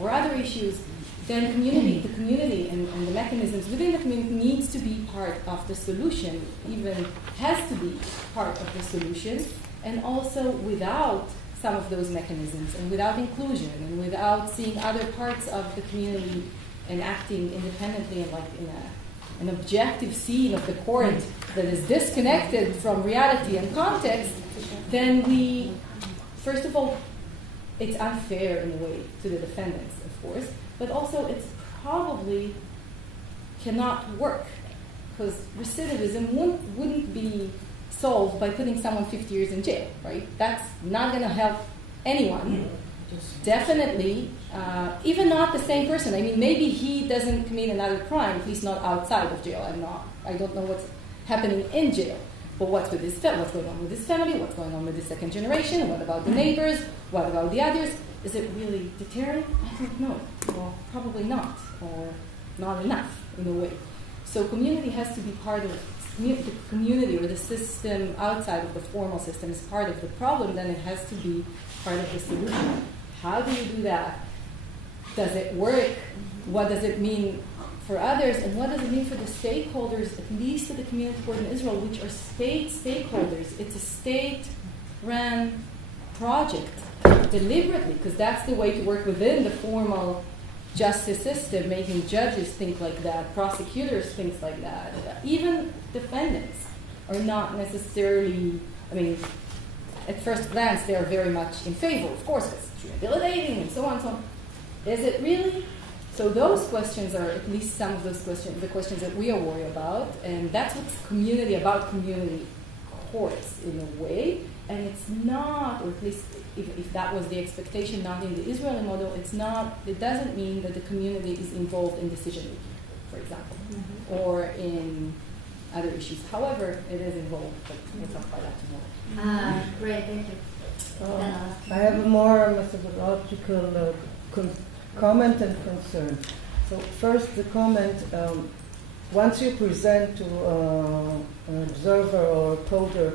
other issues, then the community and the mechanisms within the community needs to be part of the solution, even has to be part of the solution, and also without some of those mechanisms, and without inclusion, and without seeing other parts of the community and acting independently and like in an objective scene of the court that is disconnected from reality and context, then we, first of all, it's unfair in a way to the defendants, of course, but also it's probably cannot work, because recidivism wouldn't be solved by putting someone 50 years in jail, right? That's not going to help anyone. Definitely, even not the same person. I mean, maybe he doesn't commit another crime, at least not outside of jail. I don't know what's happening in jail. But what's going on with his family? What's going on with the second generation? What about the neighbors? What about the others? Is it really deterrent? I don't know. Well, probably not, or not enough in a way. So community has to be part of the community, or the system outside of the formal system is part of the problem, then it has to be part of the solution. How do you do that? Does it work? What does it mean for others? And what does it mean for the stakeholders, at least to the community court in Israel, which are state stakeholders? It's a state-run project, deliberately, because that's the way to work within the formal justice system, making judges think like that, prosecutors think like that. Even defendants are not necessarily, I mean, at first glance, they are very much in favor, of course, because it's rehabilitating and so on and so on. Is it really? So those questions are at least some of those questions, the questions that we are worried about, and that's what's community about community courts in a way. And it's not, or at least if that was the expectation, not in the Israeli model, it doesn't mean that the community is involved in decision making, for example, or in other issues. However, it is involved, but we'll talk about that tomorrow. Great, thank you. I have a more methodological comment and concern. So first, the comment, once you present to an observer or a coder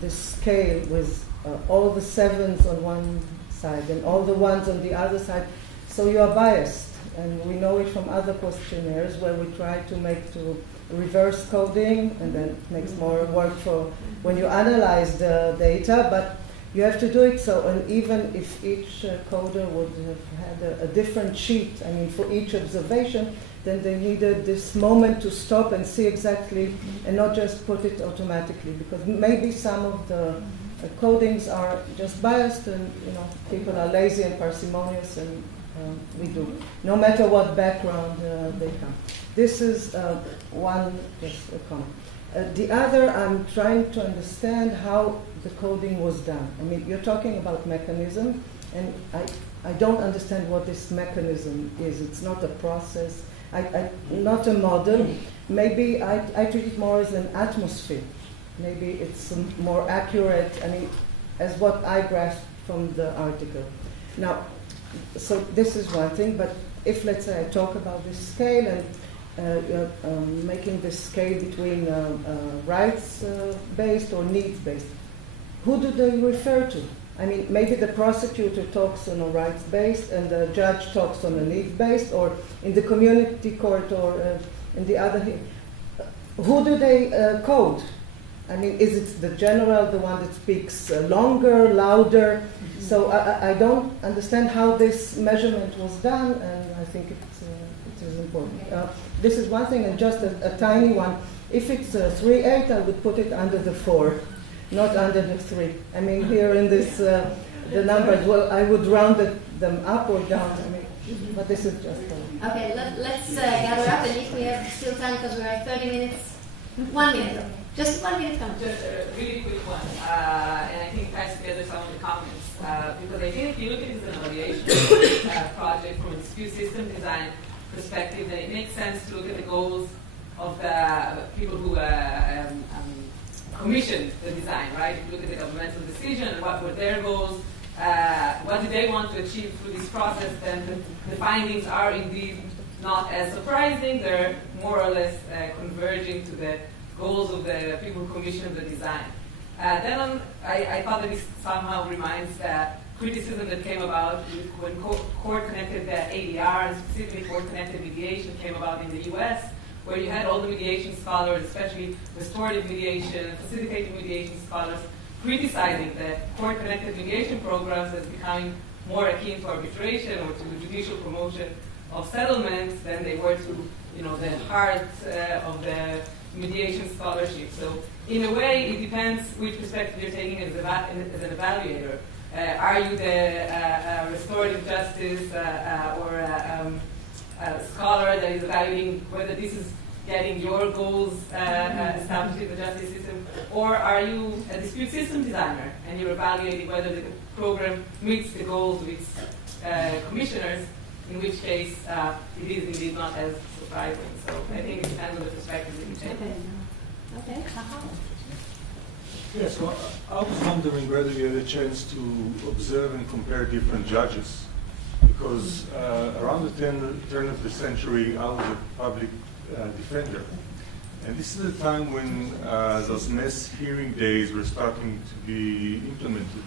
the scale with all the sevens on one side and all the ones on the other side, so you are biased. And we know it from other questionnaires where we try to make to reverse coding, and then it makes more work for when you analyze the data, but you have to do it so, and even if each coder would have had a different sheet, I mean, for each observation, then they needed this moment to stop and see exactly, and not just put it automatically, because maybe some of the codings are just biased, and people are lazy and parsimonious, and we do, no matter what background they come. This is one, just a comment. The other, I'm trying to understand how the coding was done. I mean, you're talking about mechanism, and I don't understand what this mechanism is. It's not a process, not a model. Maybe I treat it more as an atmosphere. Maybe it's more accurate, I mean, as what I grasped from the article. Now, so this is one thing, but if, let's say, I talk about this scale and making this scale between rights-based or needs-based, who do they refer to? I mean, maybe the prosecutor talks on a rights-based and the judge talks on a needs-based, or in the community court or in the other. Who do they code? I mean, is it the general, the one that speaks longer, louder? So I don't understand how this measurement was done, and I think it is important. This is one thing, and just a tiny one. If it's 3.8, I would put it under the 4, not under the 3. I mean, here in this, the numbers, well, I would round them up or down. I mean, but this is just Okay, let's gather up, and if we have still time, because we are 30 minutes, 1 minute. Just 1 minute comment. Just a really quick one, and I think it ties together some of the comments. Because I think if you look at it as an evaluation project from a dispute system design perspective, then it makes sense to look at the goals of the people who commissioned the design, right? If you look at the governmental decision and what were their goals, what did they want to achieve through this process, then the findings are indeed not as surprising. They're more or less converging to the goals of the people who commissioned the design. Then I thought that this somehow reminds that criticism that came about when court-connected ADR, and specifically court-connected mediation came about in the US, where you had all the mediation scholars, especially restorative mediation, facilitating mediation scholars, criticizing that court-connected mediation programs as becoming more akin to arbitration or to judicial promotion of settlements than they were to the heart of the mediation scholarship. So in a way, it depends which perspective you're taking as an evaluator. Are you the restorative justice or a scholar that is evaluating whether this is getting your goals established in the justice system, or are you a dispute system designer and you're evaluating whether the program meets the goals of its commissioners, in which case it is indeed not as surprising. So I think it depends on the perspective that you take. Okay. Yes, well, I was wondering whether you had a chance to observe and compare different judges, because around the turn of the century, I was a public defender. And this is a time when those mass hearing days were starting to be implemented.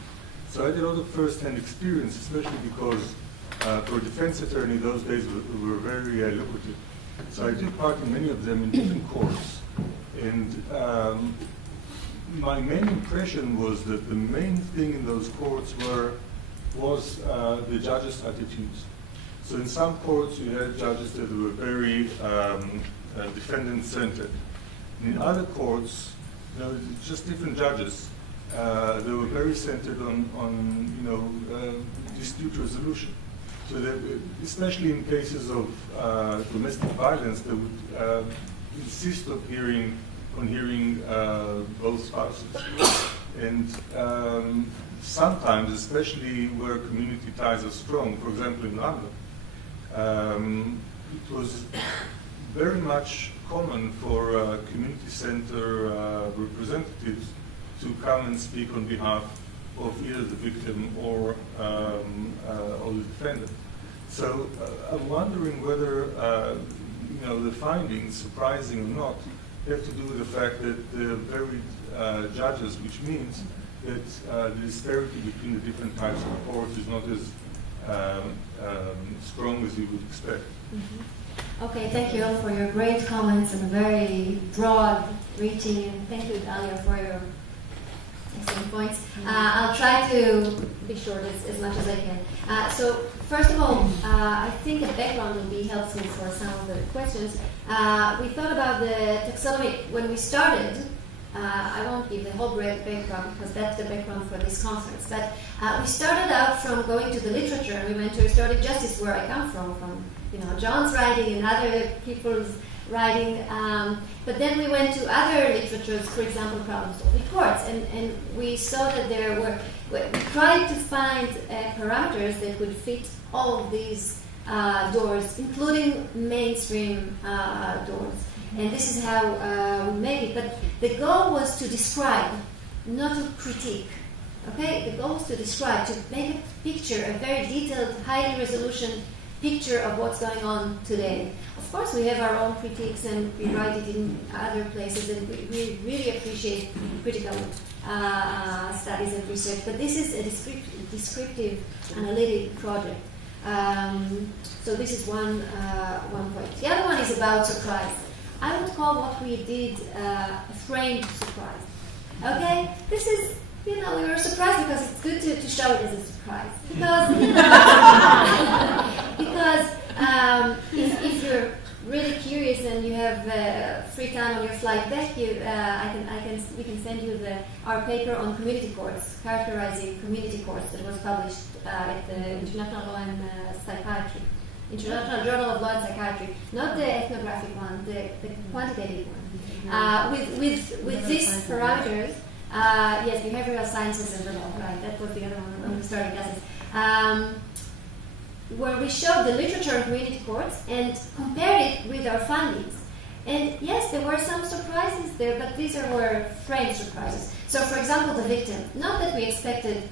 So I had a lot of first-hand experience, especially because for a defense attorney, those days were very lucrative. So I took part in many of them in different courts. And my main impression was that the main thing in those courts was the judges' attitudes. So in some courts, you had judges that were very defendant-centered. In other courts, just different judges. They were very centered on dispute resolution. So that, especially in cases of domestic violence, they would insist on hearing on hearing both spouses. And sometimes, especially where community ties are strong, for example in London, it was very much common for community center representatives to come and speak on behalf of either the victim or the defendant. So I'm wondering whether the findings, surprising or not, have to do with the fact that they're varied judges, which means that the disparity between the different types of courts is not as strong as you would expect. Mm-hmm. Okay, thank you all for your great comments and very broad-reaching, and thank you, Galia, for your excellent points. I'll try to be short as much as I can. So, first of all, I think the background will be helpful for some of the questions. We thought about the taxonomy when we started. I won't give the whole background because that's the background for this conference. But we started out from going to the literature, and we went to restorative justice, where I come from John's writing and other people's writing. But then we went to other literatures, for example, problem-solving courts, and we saw that we tried to find parameters that would fit all of these doors, including mainstream doors. And this is how we made it. But the goal was to describe, not to critique. Okay? The goal was to describe, to make a picture, a very detailed, highly resolution picture of what's going on today. Of course, we have our own critiques, and we write it in other places, and we really appreciate critical studies and research. But this is a descriptive, analytic project. So this is one point. The other one is about surprise. I would call what we did a framed surprise. Okay? This is, we were surprised because it's good to show it as a surprise. Because, if you're really curious and you have free time on your flight back, we can send you our paper on community courts, characterizing community courts, that was published at the International Law and Psychiatry. International Journal of Law and Psychiatry, not the ethnographic one, the quantitative one. With these parameters, yes, behavioral sciences and the law, right? That was the other one on the starting classes. Where we showed the literature on community courts and compared it with our findings. And yes, there were some surprises there, but these were framed surprises. So, for example, the victim. Not that we expected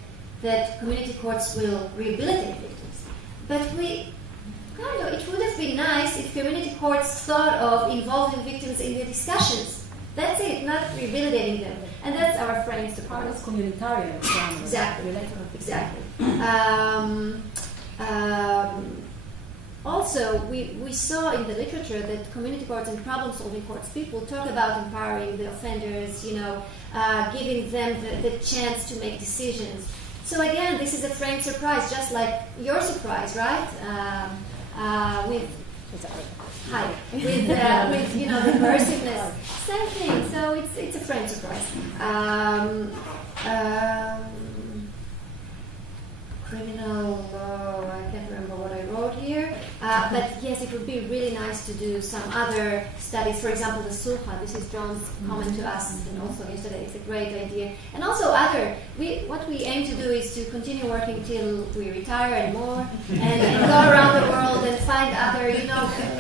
that community courts will rehabilitate victims, but it would have been nice if community courts thought of involving victims in the discussions. That's it, not rehabilitating them. And that's our frame support. It's communitarian. Exactly. Also, we saw in the literature that community courts and problem-solving courts, people talk about empowering the offenders, giving them the chance to make decisions. So again, this is a framed surprise, just like your surprise, right? With the immersiveness, same thing. So it's a framed surprise. Criminal law, I can't remember what I wrote here. But yes, it would be really nice to do some other studies. For example, the sulha. This is John's comment to us, and also yesterday. It's a great idea. And also what we aim to do is to continue working till we retire and more, and go around the world and find other,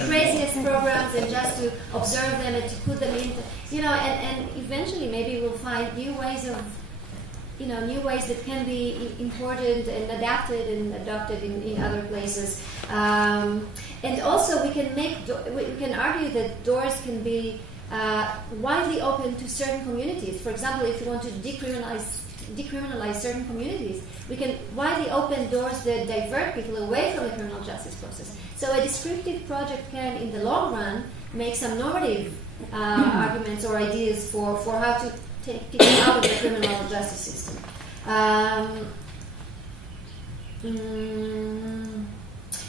craziest programs, and just to observe them and to put them in, and eventually maybe we'll find new ways that can be imported and adapted and adopted in other places. And also we can argue that doors can be widely open to certain communities. For example, if you want to decriminalize certain communities, we can widely open doors that divert people away from the criminal justice process. So a descriptive project can, in the long run, make some normative arguments or ideas for how to take people out of the criminal justice system.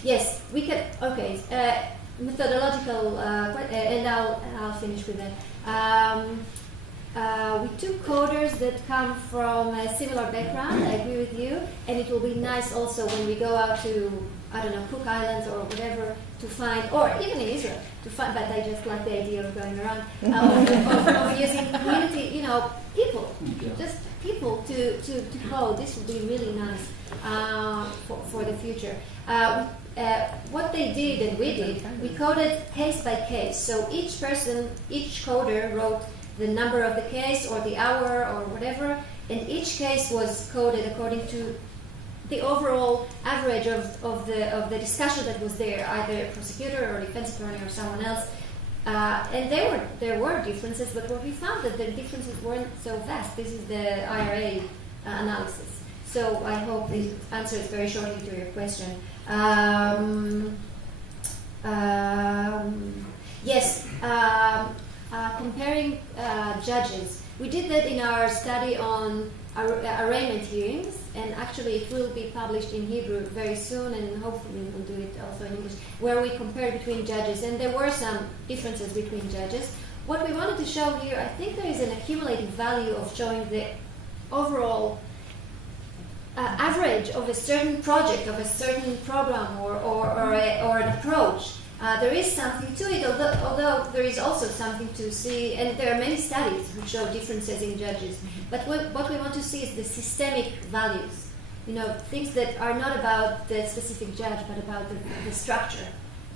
Yes, we can. Okay, methodological, and I'll finish with that. we took coders that come from a similar background, I agree with you, and it will be nice also when we go out to, I don't know, Cook Islands or whatever, to find, or even in Israel, to find, but I just like the idea of going around, of using community, people, just people to code. This would be really nice for the future. What they did and we did, we coded case by case. So each coder wrote the number of the case or the hour or whatever, and each case was coded according to the overall average of the discussion that was there, either a prosecutor or defense attorney or someone else. And there were differences, but what we found that the differences weren't so vast. This is the IRA analysis. So I hope this answers very shortly to your question. Yes, comparing judges. We did that in our study on arraignment hearings, and actually it will be published in Hebrew very soon, and hopefully we'll do it also in English, where we compared between judges, and there were some differences between judges. What we wanted to show here, I think there is an accumulative value of showing the overall average of a certain project, of a certain program or an approach. There is something to it, although there is also something to see, and there are many studies which show differences in judges. But what we want to see is the systemic values, things that are not about the specific judge, but about the structure.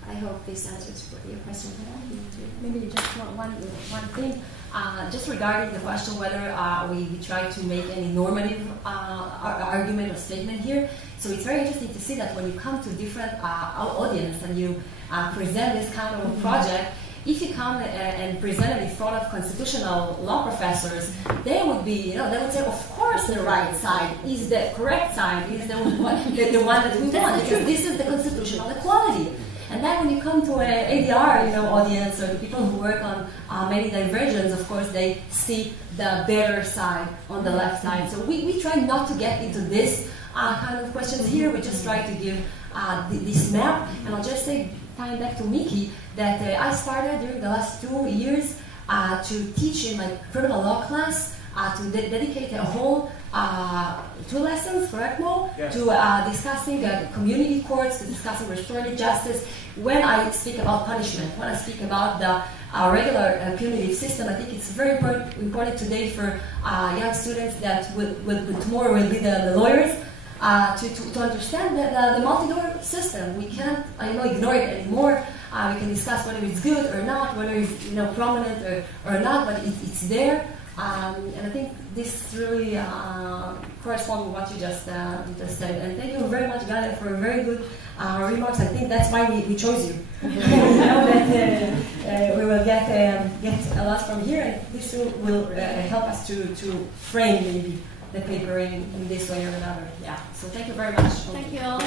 I hope this answers your question. Maybe just one thing. Just regarding the question whether we try to make any normative argument or statement here. So it's very interesting to see that when you come to different audience and you present this kind of a project, if you come and present it in front of constitutional law professors, they would be, they would say, of course the right side is the correct side, is the one that we want, because this is the constitutional equality. And then when you come to an ADR, audience, or the people who work on many diversions, of course, they see the better side on the left side. So we try not to get into this kind of questions here. We just try to give this map. And I'll just say, tying back to Miki, that I started during the last 2 years to teach in my criminal law class, to dedicate a whole 2 lessons, correct, Mo? Yes. To discussing community courts, to discussing restorative justice. When I speak about punishment, when I speak about the regular punitive system, I think it's very important today for young students that tomorrow will be the lawyers, to understand the multi-door system. We can't ignore it anymore. We can discuss whether it's good or not, whether it's prominent or not, but it's there. And I think this really corresponds with what you just said. And thank you very much, Galia, for very good remarks. I think that's why we chose you. We know that we will get a lot from here, and this will help us to frame maybe the paper in this way or another. Yeah. So thank you very much. Thank you all.